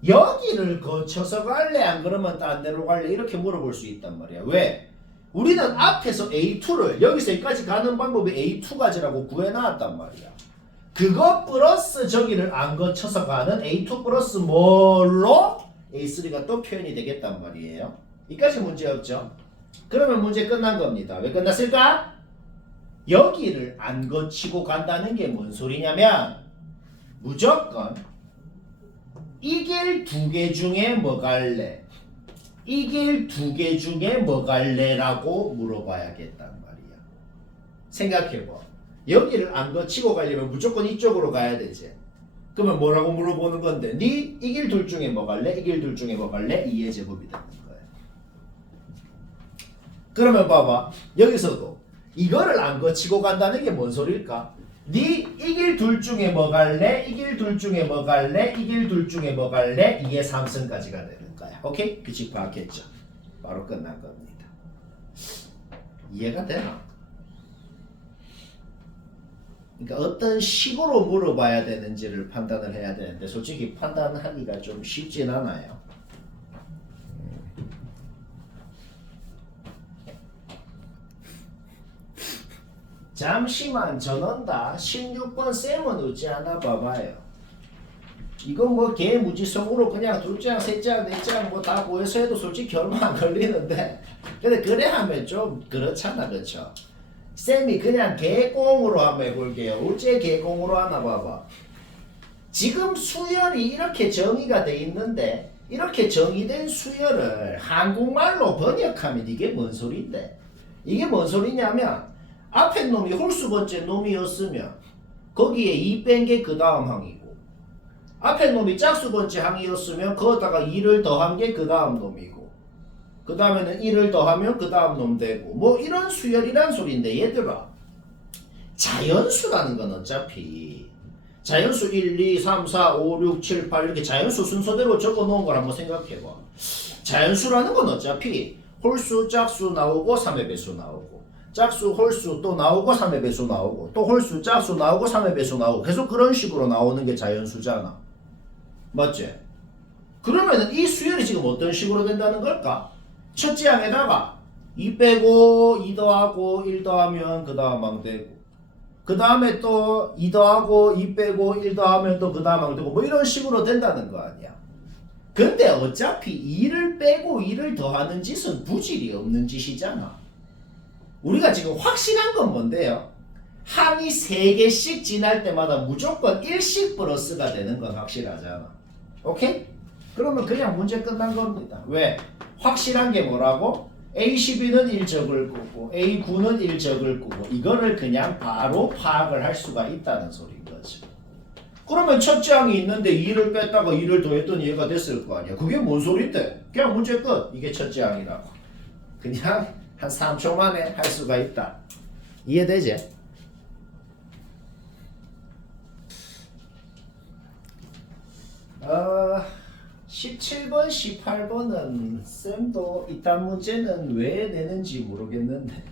여기를 거쳐서 갈래 안 그러면 딴 데로 갈래 이렇게 물어볼 수 있단 말이야. 왜? 우리는 앞에서 A2를 여기서 여기까지 가는 방법이 A2가지라고 구해놨단 말이야. 그거 플러스 저기를 안 거쳐서 가는 A2 플러스 뭘로 A3가 또 표현이 되겠단 말이에요. 이까지 문제 없죠? 그러면 문제 끝난 겁니다. 왜 끝났을까? 여기를 안 거치고 간다는 게 뭔 소리냐면 무조건 이 길 두 개 중에 뭐 갈래? 이 길 두 개 중에 뭐 갈래? 라고 물어봐야겠단 말이야. 생각해봐. 여기를 안 거치고 가려면 무조건 이쪽으로 가야 되지. 그러면 뭐라고 물어보는 건데? 니 이 길 둘 중에 뭐 갈래? 이 길 둘 중에 뭐 갈래? 2의 제곱이 되는 거야. 그러면 봐봐. 여기서도 이거를 안 거치고 간다는 게 뭔 소릴까? 네 이길 둘 중에 뭐 갈래? 이길 둘 중에 뭐 갈래? 이길 둘 중에 뭐 갈래? 이게 3승까지가 되는 거야. 오케이? 규칙 파악했죠? 바로 끝난 겁니다. 이해가 되나? 그러니까 어떤 식으로 물어봐야 되는지를 판단을 해야 되는데 솔직히 판단하기가 좀 쉽진 않아요. 잠시만 전원다. 16번 쌤은 어찌 하나 봐봐요. 이건 뭐 개무지성으로 그냥 둘장, 셋장, 넷장 뭐 다 구해서 해도 솔직히 얼마 안 걸리는데 근데 그래 하면 좀 그렇잖아, 그쵸? 쌤이 그냥 개공으로 한번 해볼게요. 어째 개공으로 하나 봐봐. 지금 수열이 이렇게 정의가 돼 있는데 이렇게 정의된 수열을 한국말로 번역하면 이게 뭔 소린데? 이게 뭔 소리냐면 앞에 놈이 홀수 번째 놈이었으면 거기에 2 뺀 게 그 다음 항이고 앞에 놈이 짝수 번째 항이었으면 거기다가 2를 더한 게 그 다음 놈이고 그 다음에는 1을 더하면 그 다음 놈 되고 뭐 이런 수열이란 소리인데 얘들아 자연수라는 건 어차피 자연수 1, 2, 3, 4, 5, 6, 7, 8 이렇게 자연수 순서대로 적어 놓은 걸 한번 생각해봐. 자연수라는 건 어차피 홀수, 짝수 나오고 3의 배수 나오고 짝수, 홀수 또 나오고 3의 배수 나오고 또 홀수, 짝수 나오고 3의 배수 나오고 계속 그런 식으로 나오는 게 자연수잖아. 맞지? 그러면은 이 수열이 지금 어떤 식으로 된다는 걸까? 첫째 항에다가 2 빼고 2 더하고 1 더하면 그 다음 항 되고 그 다음에 또 2 더하고 2 빼고 1 더하면 또 그 다음 항 되고 뭐 이런 식으로 된다는 거 아니야. 근데 어차피 2를 빼고 2를 더하는 짓은 부질이 없는 짓이잖아. 우리가 지금 확실한 건 뭔데요? 항이 3개씩 지날 때마다 무조건 1씩 플러스가 되는 건 확실하잖아. 오케이? 그러면 그냥 문제 끝난 겁니다. 왜? 확실한 게 뭐라고? A12는 1 적을 거고 A9는 1 적을 거고 이거를 그냥 바로 파악을 할 수가 있다는 소리인 거죠. 그러면 첫째 항이 있는데 2를 뺐다가 2를 더했더니 얘가 됐을 거 아니야. 그게 뭔 소린데? 그냥 문제 끝. 이게 첫째 항이라고. 그냥 한 3초 만에 할 수가 있다. 이해되지? 어... 17번, 18번은 쌤도 이딴 문제는 왜 내는지 모르겠는데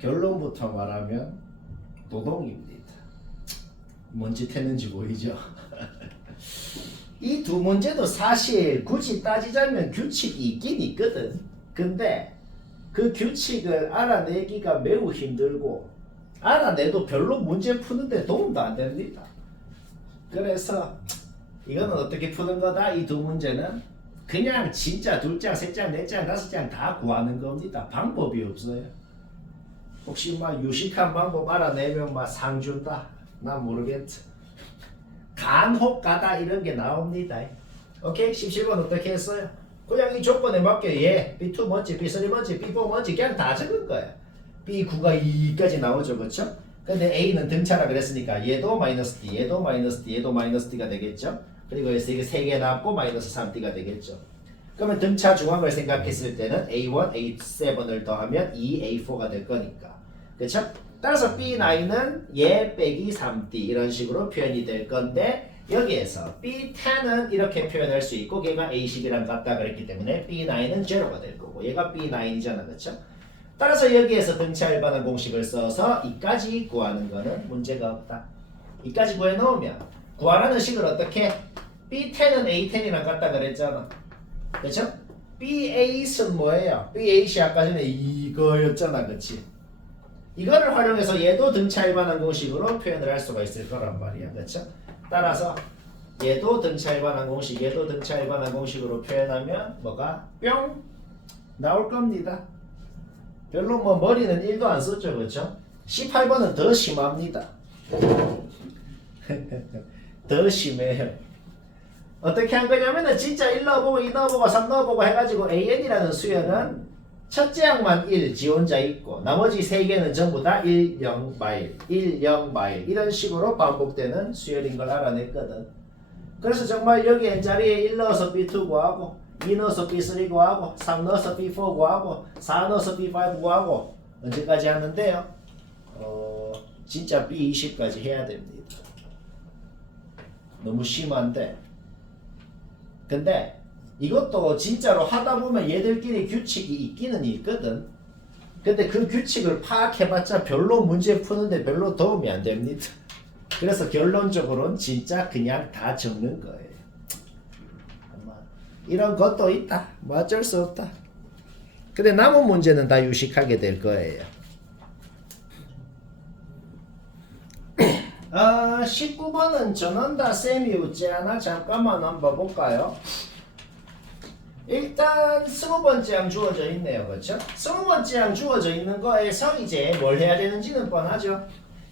결론부터 말하면 노동입니다. 뭔 짓 했는지 보이죠? 이 두 문제도 사실 굳이 따지자면 규칙이 있긴 있거든. 근데 그 규칙을 알아내기가 매우 힘들고 알아내도 별로 문제 푸는데 도움도 안 됩니다. 그래서 이거는 어떻게 푸는 거다? 이 두 문제는 그냥 진짜 2장, 3장, 4장, 5장 다 구하는 겁니다. 방법이 없어요. 혹시 막 유식한 방법 알아내면 막 상 준다? 난 모르겠어. 간혹 가다 이런 게 나옵니다. 오케이? 17번 어떻게 했어요? 그냥 이 조건에 맞게 얘 B2 뭔지 B3 뭔지 B4 뭔지 그냥 다 적은 거야. B9가 2까지 나오죠. 그렇죠? 근데 A는 등차라 그랬으니까 얘도 마이너스 D, 얘도 마이너스 D, 얘도 마이너스 D가 되겠죠? 그리고 여기서 이게 3개 남고 마이너스 3D가 되겠죠? 그러면 등차 중앙을 생각했을 때는 A1, A7을 더하면 2A4가 될 거니까. 그렇죠? 따라서 B9은 얘 빼기 3D 이런 식으로 표현이 될 건데 여기에서 B10은 이렇게 표현할 수 있고 얘가 A10이랑 같다 그랬기 때문에 B9은 제로가 될 거고 얘가 B9이잖아. 그렇죠? 따라서 여기에서 등차 일반항 공식을 써서 이까지 구하는 거는 문제가 없다. 이까지 구해놓으면 구하라는 식을 어떻게? B10은 A10이랑 같다 그랬잖아. 그렇죠? B8은 뭐예요? B8이 아까 전에 이거였잖아. 그렇지? 이거를 활용해서 얘도 등차 일반항 공식으로 표현을 할 수가 있을 거란 말이야. 그렇죠? 따라서 얘도 등차 일반항 공식, 얘도 등차 일반항 공식으로 표현하면 뭐가 뿅 나올 겁니다. 별로 뭐 머리는 1도 안 썼죠. 그렇죠? 18번은 더 심합니다. 더 심해요. 어떻게 한 거냐면은 진짜 1 넣어보고 2 넣어보고 3 넣어보고 해가지고 AN이라는 수열은 첫째 항만 1 지 혼자 있고 나머지 3개는 전부 다 1, 0, 마일 1, 0, 마일 이런 식으로 반복되는 수열인 걸 알아냈거든. 그래서 정말 여기 N자리에 1 넣어서 B2 구하고 2 넣어서 B3 구하고 3 넣어서 B4 구하고 4 넣어서 B5 구하고 언제까지 하는데요? 진짜 B20까지 해야 됩니다. 너무 심한데. 근데 이것도 진짜로 하다 보면 얘들끼리 규칙이 있기는 있거든. 근데 그 규칙을 파악해봤자 별로 문제 푸는데 별로 도움이 안 됩니다. 그래서 결론적으로는 진짜 그냥 다 적는 거예요. 이런 것도 있다. 뭐 어쩔 수 없다. 근데 남은 문제는 다 유식하게 될 거예요. 19번은 전원다 셈이 웃지 않아? 잠깐만 한번 볼까요? 일단 20번째 항 주어져 있네요. 그렇죠? 20번째 항 주어져 있는 거에서 이제 뭘 해야 되는지는 뻔하죠.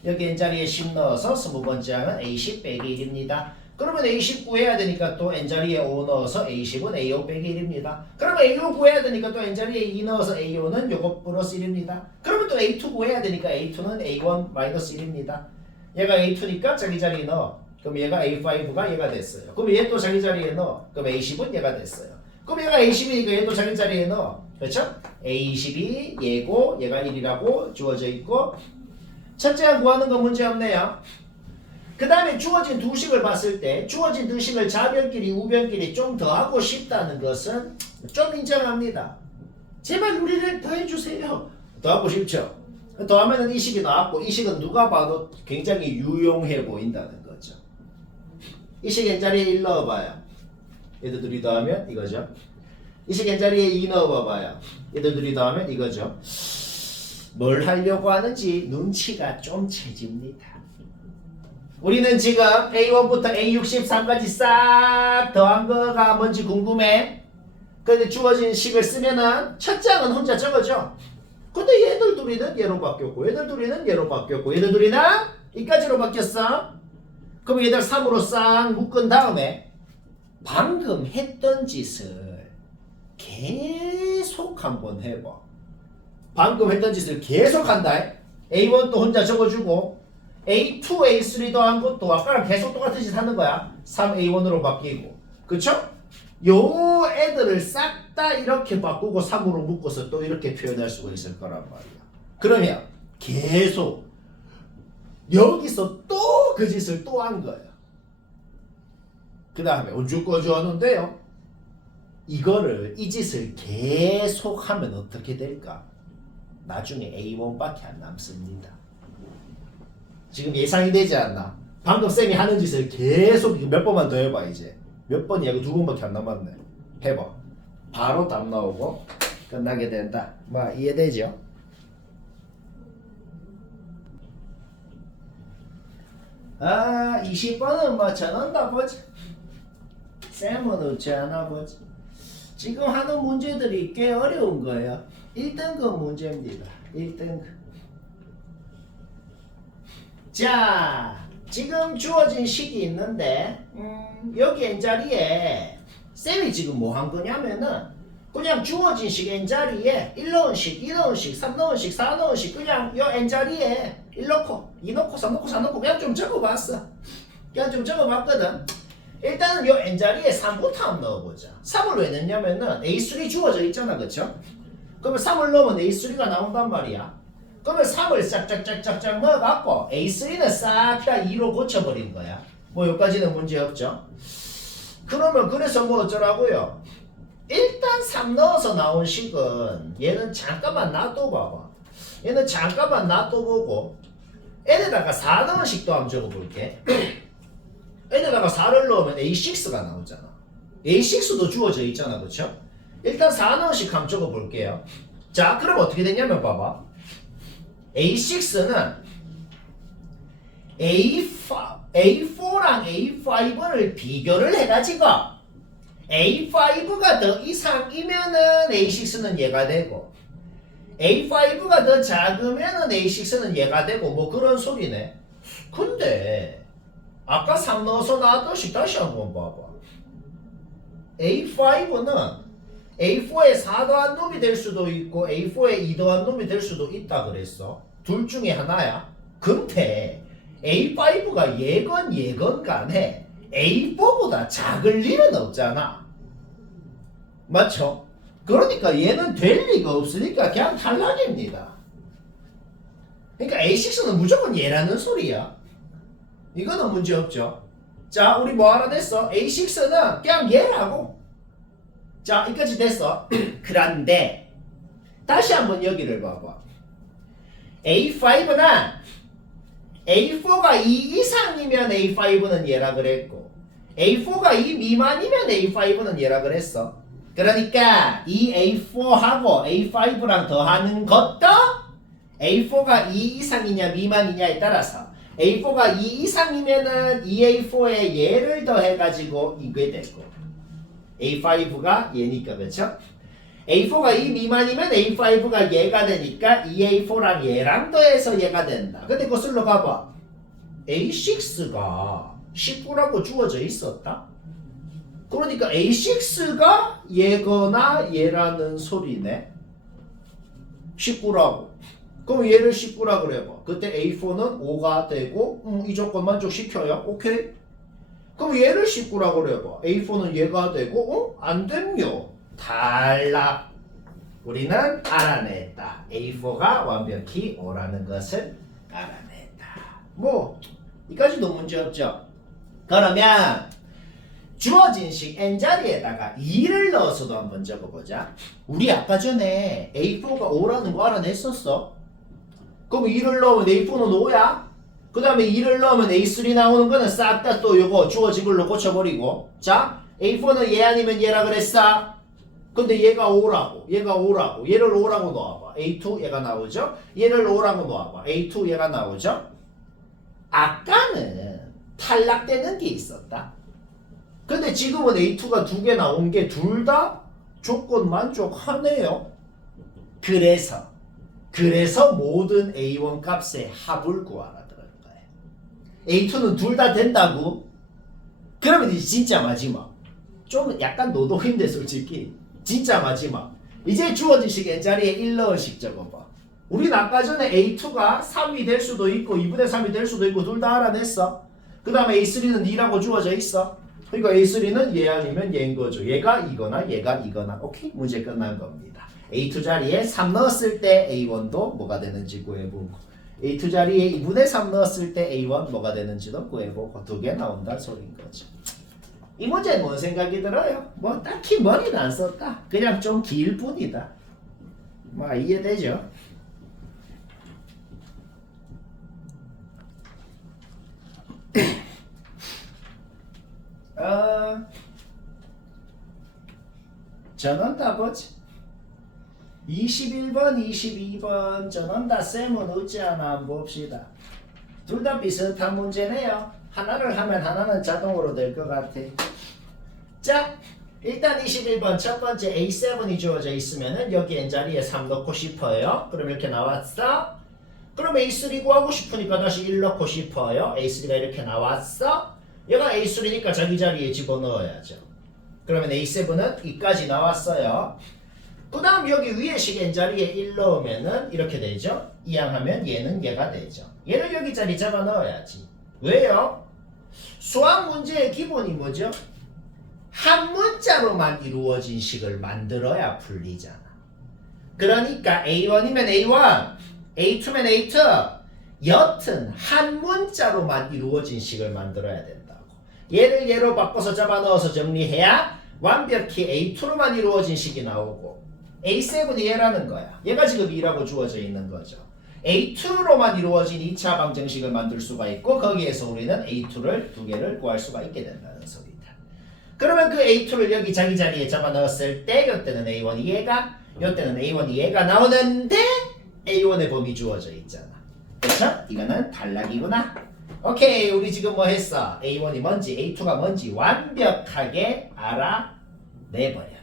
여기 n자리에 10 넣어서 20번째 항은 A10 빼기 1입니다. 그러면 A10 구해야 되니까 또 n자리에 5 넣어서 A10은 A5 빼기 1입니다. 그러면 A5 구해야 되니까 또 n자리에 2 넣어서 A5는 요거 플러스 1입니다. 그러면 또 A2 구해야 되니까 A2는 A1 마이너스 1입니다. 얘가 A2니까 자기 자리에 넣어. 그럼 얘가 A5가 얘가 됐어요. 그럼 얘 또 자기 자리에 넣어. 그럼 A10은 얘가 됐어요. 그럼 얘가 A10이니까 얘도 자기 자리에 넣어. 그렇죠? A10이 얘고 얘가 1이라고 주어져 있고 첫째 항 구하는 거 문제 없네요. 그 다음에 주어진 두 식을 봤을 때 주어진 두 식을 좌변끼리 우변끼리 좀 더 하고 싶다는 것은 좀 인정합니다. 제발 우리를 더 해주세요. 더 하고 싶죠? 더하면 이 식이 나왔고 이 식은 누가 봐도 굉장히 유용해 보인다는 거죠. 이 식 n자리에 1 넣어봐요. 얘들 둘이 더하면 이거죠. 이 식 n자리에 2 넣어봐봐요. 얘들 둘이 더하면 이거죠. 뭘 하려고 하는지 눈치가 좀 채집니다. 우리는 지금 A1부터 A63까지 싹 더한 거가 뭔지 궁금해. 근데 주어진 식을 쓰면은 첫 장은 혼자 적어줘. 근데 얘들 둘이는 얘로 바뀌었고 얘들 둘이는 얘로 바뀌었고 얘들 둘이는 이까지로 바뀌었어. 그럼 얘들 3으로 싹 묶은 다음에 방금 했던 짓을 계속 한번 해봐. 방금 했던 짓을 계속 한다. A1도 혼자 적어주고 A2, A3 더한 것도 아까랑 계속 똑같은 짓 하는 거야. 3A1으로 바뀌고. 그쵸? 요 애들을 싹 다 이렇게 바꾸고 3으로 묶어서 또 이렇게 표현할 수가 있을 거란 말이야. 그러면 계속 여기서 또 그 짓을 또 한 거야. 그 다음에 언제까지 하는데요? 이 짓을 계속 하면 어떻게 될까? 나중에 A1밖에 안 남습니다. 지금 예상이 되지 않나? 방금 쌤이 하는 짓을 계속 몇 번만 더 해봐. 이제 몇 번이야? 이거 2번밖에 안 남았네. 해봐. 바로 답 나오고 끝나게 된다. 뭐 이해되죠? 아 20번은 뭐 전원다 보지. 쌤은 어찌 하나 보지. 지금 하는 문제들이 꽤 어려운 거예요. 1등급 문제입니다. 1등급. 자, 지금 주어진 식이 있는데 여기 n자리에 쌤이 지금 뭐 한 거냐면은 그냥 주어진 식 n자리에 1 넣은 식, 2 넣은 식, 3 넣은 식, 4 넣은 식 그냥 요 n자리에 1 넣고 2 넣고 3 넣고 4 넣고 그냥 좀 적어봤어. 그냥 좀 적어봤거든. 일단은 요 n자리에 3부터 한번 넣어보자. 3을 왜 넣냐면은 A3 주어져 있잖아. 그쵸? 그러면 3을 넣으면 A3가 나온단 말이야. 그러면 3을 짝짝짝짝짝 넣어갖고 A3는 싹 다 2로 고쳐버린 거야. 뭐 여기까지는 문제 없죠. 그러면 그래서 뭐 어쩌라고요? 일단 3 넣어서 나온 식은 얘는 잠깐만 놔둬봐봐. 얘는 잠깐만 놔둬보고 N에다가 4 넣은 식도 한번 적어볼게. N에다가 4를 넣으면 A6가 나오잖아. A6도 주어져 있잖아. 그쵸? 일단 4 넣은 식 한번 적어볼게요. 자 그럼 어떻게 되냐면 봐봐. A6는 A4랑 A5를 비교를 해가지고 A5가 더 이상이면은 A6는 얘가 되고 A5가 더 작으면은 A6는 얘가 되고 뭐 그런 소리네. 근데 아까 3 넣어서 나왔던식 다시 한번 봐봐. A5는 A4에 4 더한 놈이 될 수도 있고 A4에 2 더한 놈이 될 수도 있다 그랬어. 둘 중에 하나야. 근데 A5가 얘건 간에 A4보다 작을 리는 없잖아. 맞죠? 그러니까 얘는 될 리가 없으니까 그냥 탈락입니다. 그러니까 A6는 무조건 얘라는 소리야. 이거는 문제 없죠. 자, 우리 뭐 알아냈어? A6는 그냥 얘라고. 자, 여기까지 됐어. 그런데 다시 한번 여기를 봐봐. A5는 A4가 2 이상이면 A5는 얘라 그랬고 A4가 2 미만이면 A5는 얘라 그랬어. 그러니까 이 A4하고 A5랑 더하는 것도 A4가 2 이상이냐 미만이냐에 따라서 A4가 2 이상이면은 2A4에 얘를 더해가지고 이게 되고 A5가 얘니까 그렇죠? A4가 2 미만이면 A5가 얘가 되니까 2A4랑 얘랑 더해서 얘가 된다. 근데 그것을로 가봐. A6가 19라고 주어져 있었다. 그러니까 A6가 얘거나 얘라는 소리네. 19라고. 그럼 얘를 19라 그래봐. 그때 A4는 5가 되고 이 조건 만족시켜요. 오케이? 그럼 얘를 19라 그래봐. A4는 얘가 되고 안 됩요. 탈락. 우리는 알아냈다. A4가 완벽히 5라는 것을 알아냈다. 뭐 이까지도 문제 없죠. 그러면 주어진 식 n자리에다가 2를 넣어서도 한번 적어보자. 우리 아까 전에 A4가 5라는 거 알아냈었어. 그럼 2를 넣으면 A4는 5야. 그 다음에 2를 넣으면 A3 나오는 거는 싹 다 또 요거 주어진 걸로 고쳐버리고. 자, A4는 얘 아니면 얘라 그랬어. 근데 얘가 5라고, 얘가 5라고, 얘를 5라고 넣어봐. A2 얘가 나오죠? 얘를 5라고 넣어봐. A2 얘가 나오죠? 아까는 탈락되는 게 있었다. 근데 지금은 A2가 2개 나온 게 둘 다 조건 만족하네요. 그래서 모든 A1 값의 합을 구하라 그러는 거예요. A2는 둘 다 된다고? 그러면 이제 진짜 마지막. 좀 약간 노동인데 솔직히. 진짜 마지막. 이제 주어진 식 n자리에 1 넣을씩 적어봐. 우린 아까 전에 A2가 3이 될 수도 있고 2분의 3이 될 수도 있고 둘 다 알아냈어. 그 다음에 A3는 2라고 주어져 있어. 그러니까 A3는 얘 아니면 얘인 거죠. 얘가 이거나 얘가 이거나. 오케이? 문제 끝난 겁니다. A2 자리에 3 넣었을 때 A1도 뭐가 되는지 구해보고 A2 자리에 2분의 3 넣었을 때 A1 뭐가 되는지도 구해보고 두 개 나온다는 소린 거죠. 이 문제에 뭔 생각이 들어요? 뭐 딱히 머리는 안 썼다. 그냥 좀 길 뿐이다. 뭐 이해되죠? 전원다 보지. 21번, 22번 전원다 쌤은 어찌 하나 한번 봅시다. 둘 다 비슷한 문제네요. 하나를 하면 하나는 자동으로 될 것 같아. 자, 일단 21번 첫 번째 A7이 주어져 있으면은 여기 n자리에 3 넣고 싶어요. 그럼 이렇게 나왔어. 그럼 A3 구하고 싶으니까 다시 1 넣고 싶어요. A3가 이렇게 나왔어. 얘가 A3니까 자기 자리에 집어넣어야죠. 그러면 A7은 이까지 나왔어요. 그 다음 여기 위에 식 n자리에 1 넣으면은 이렇게 되죠. 이항하면 얘는 얘가 되죠. 얘를 여기 자리 잡아 넣어야지. 왜요? 수학 문제의 기본이 뭐죠? 한 문자로만 이루어진 식을 만들어야 풀리잖아. 그러니까 A1이면 A1, A2면 A2. 여튼 한 문자로만 이루어진 식을 만들어야 된다고. 얘를 얘로 바꿔서 잡아 넣어서 정리해야 완벽히 A2로만 이루어진 식이 나오고 A7이 얘라는 거야. 얘가 지금 2라고 주어져 있는 거죠. A2로만 이루어진 2차 방정식을 만들 수가 있고 거기에서 우리는 A2를 두 개를 구할 수가 있게 된다는 소리다. 그러면 그 A2를 여기 자기 자리에 잡아 넣었을 때 이때는 A1이 얘가 이때는 A1이 얘가 나오는데 A1의 범위 주어져 있잖아. 그렇죠? 이거는 탈락이구나. 오케이, 우리 지금 뭐 했어? A1이 뭔지 A2가 뭔지 완벽하게 알아내버렸다.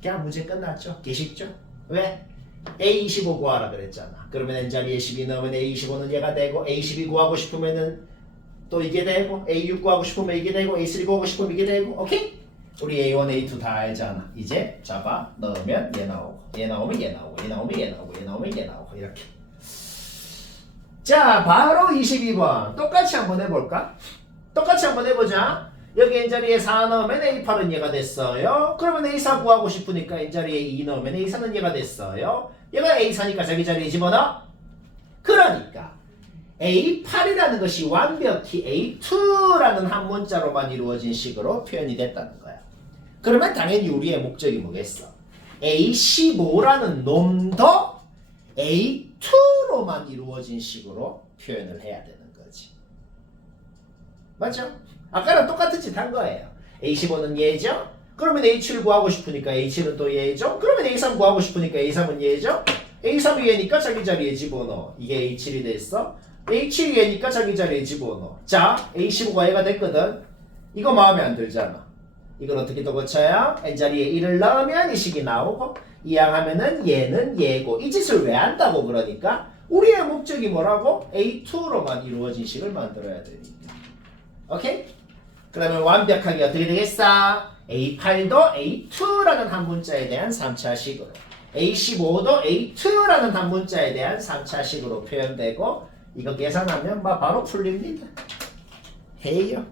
그냥 문제 끝났죠? 계십죠? 왜? A25 구하라 그랬잖아. 그러면 n자리에 12 넣으면 A25는 얘가 되고 A12 구하고 싶으면은 또 이게 되고 A6 구하고 싶으면 이게 되고 A3 구하고 싶으면 이게 되고. 오케이? 우리 A1, A2 다 알잖아. 이제 잡아 넣으면 얘 나오고 얘 나오면 얘 나오고 얘 나오면 얘 나오고 얘 나오면 얘 나오고 이렇게. 자, 바로 22번 똑같이 한번 해볼까? 똑같이 한번 해보자. 여기 n자리에 4 넣으면 A8은 얘가 됐어요. 그러면 A4 구하고 싶으니까 n자리에 2 넣으면 A4는 얘가 됐어요. 얘가 A4니까 자기 자리에 집어넣어. 그러니까 A8이라는 것이 완벽히 A2라는 한 문자로만 이루어진 식으로 표현이 됐다는 거야. 그러면 당연히 우리의 목적이 뭐겠어? A15라는 놈도 A2로만 이루어진 식으로 표현을 해야 되는 거지. 맞죠? 아까랑 똑같은 짓 한 거예요. A15는 얘죠? 그러면 A7 구하고 싶으니까 A7은 또 얘죠? 그러면 A3 구하고 싶으니까 A3은 얘죠? A3이 얘니까 자기 자리에 집어넣어. 이게 A7이 됐어? A7이 얘니까 자기 자리에 집어넣어. 자, A15가 얘가 됐거든? 이거 마음에 안 들잖아. 이걸 어떻게 또 고쳐요? N자리에 1을 넣으면 이 식이 나오고 이항하면은 얘는 얘고 이 짓을 왜 한다고 그러니까 우리의 목적이 뭐라고? A2로만 이루어진 식을 만들어야 되니까. 오케이? 그러면 완벽하게 어떻게 되겠어? A8도 A2라는 한 문자에 대한 3차식으로 A15도 A2라는 한 문자에 대한 3차식으로 표현되고 이거 계산하면 막 바로 풀립니다. 해요.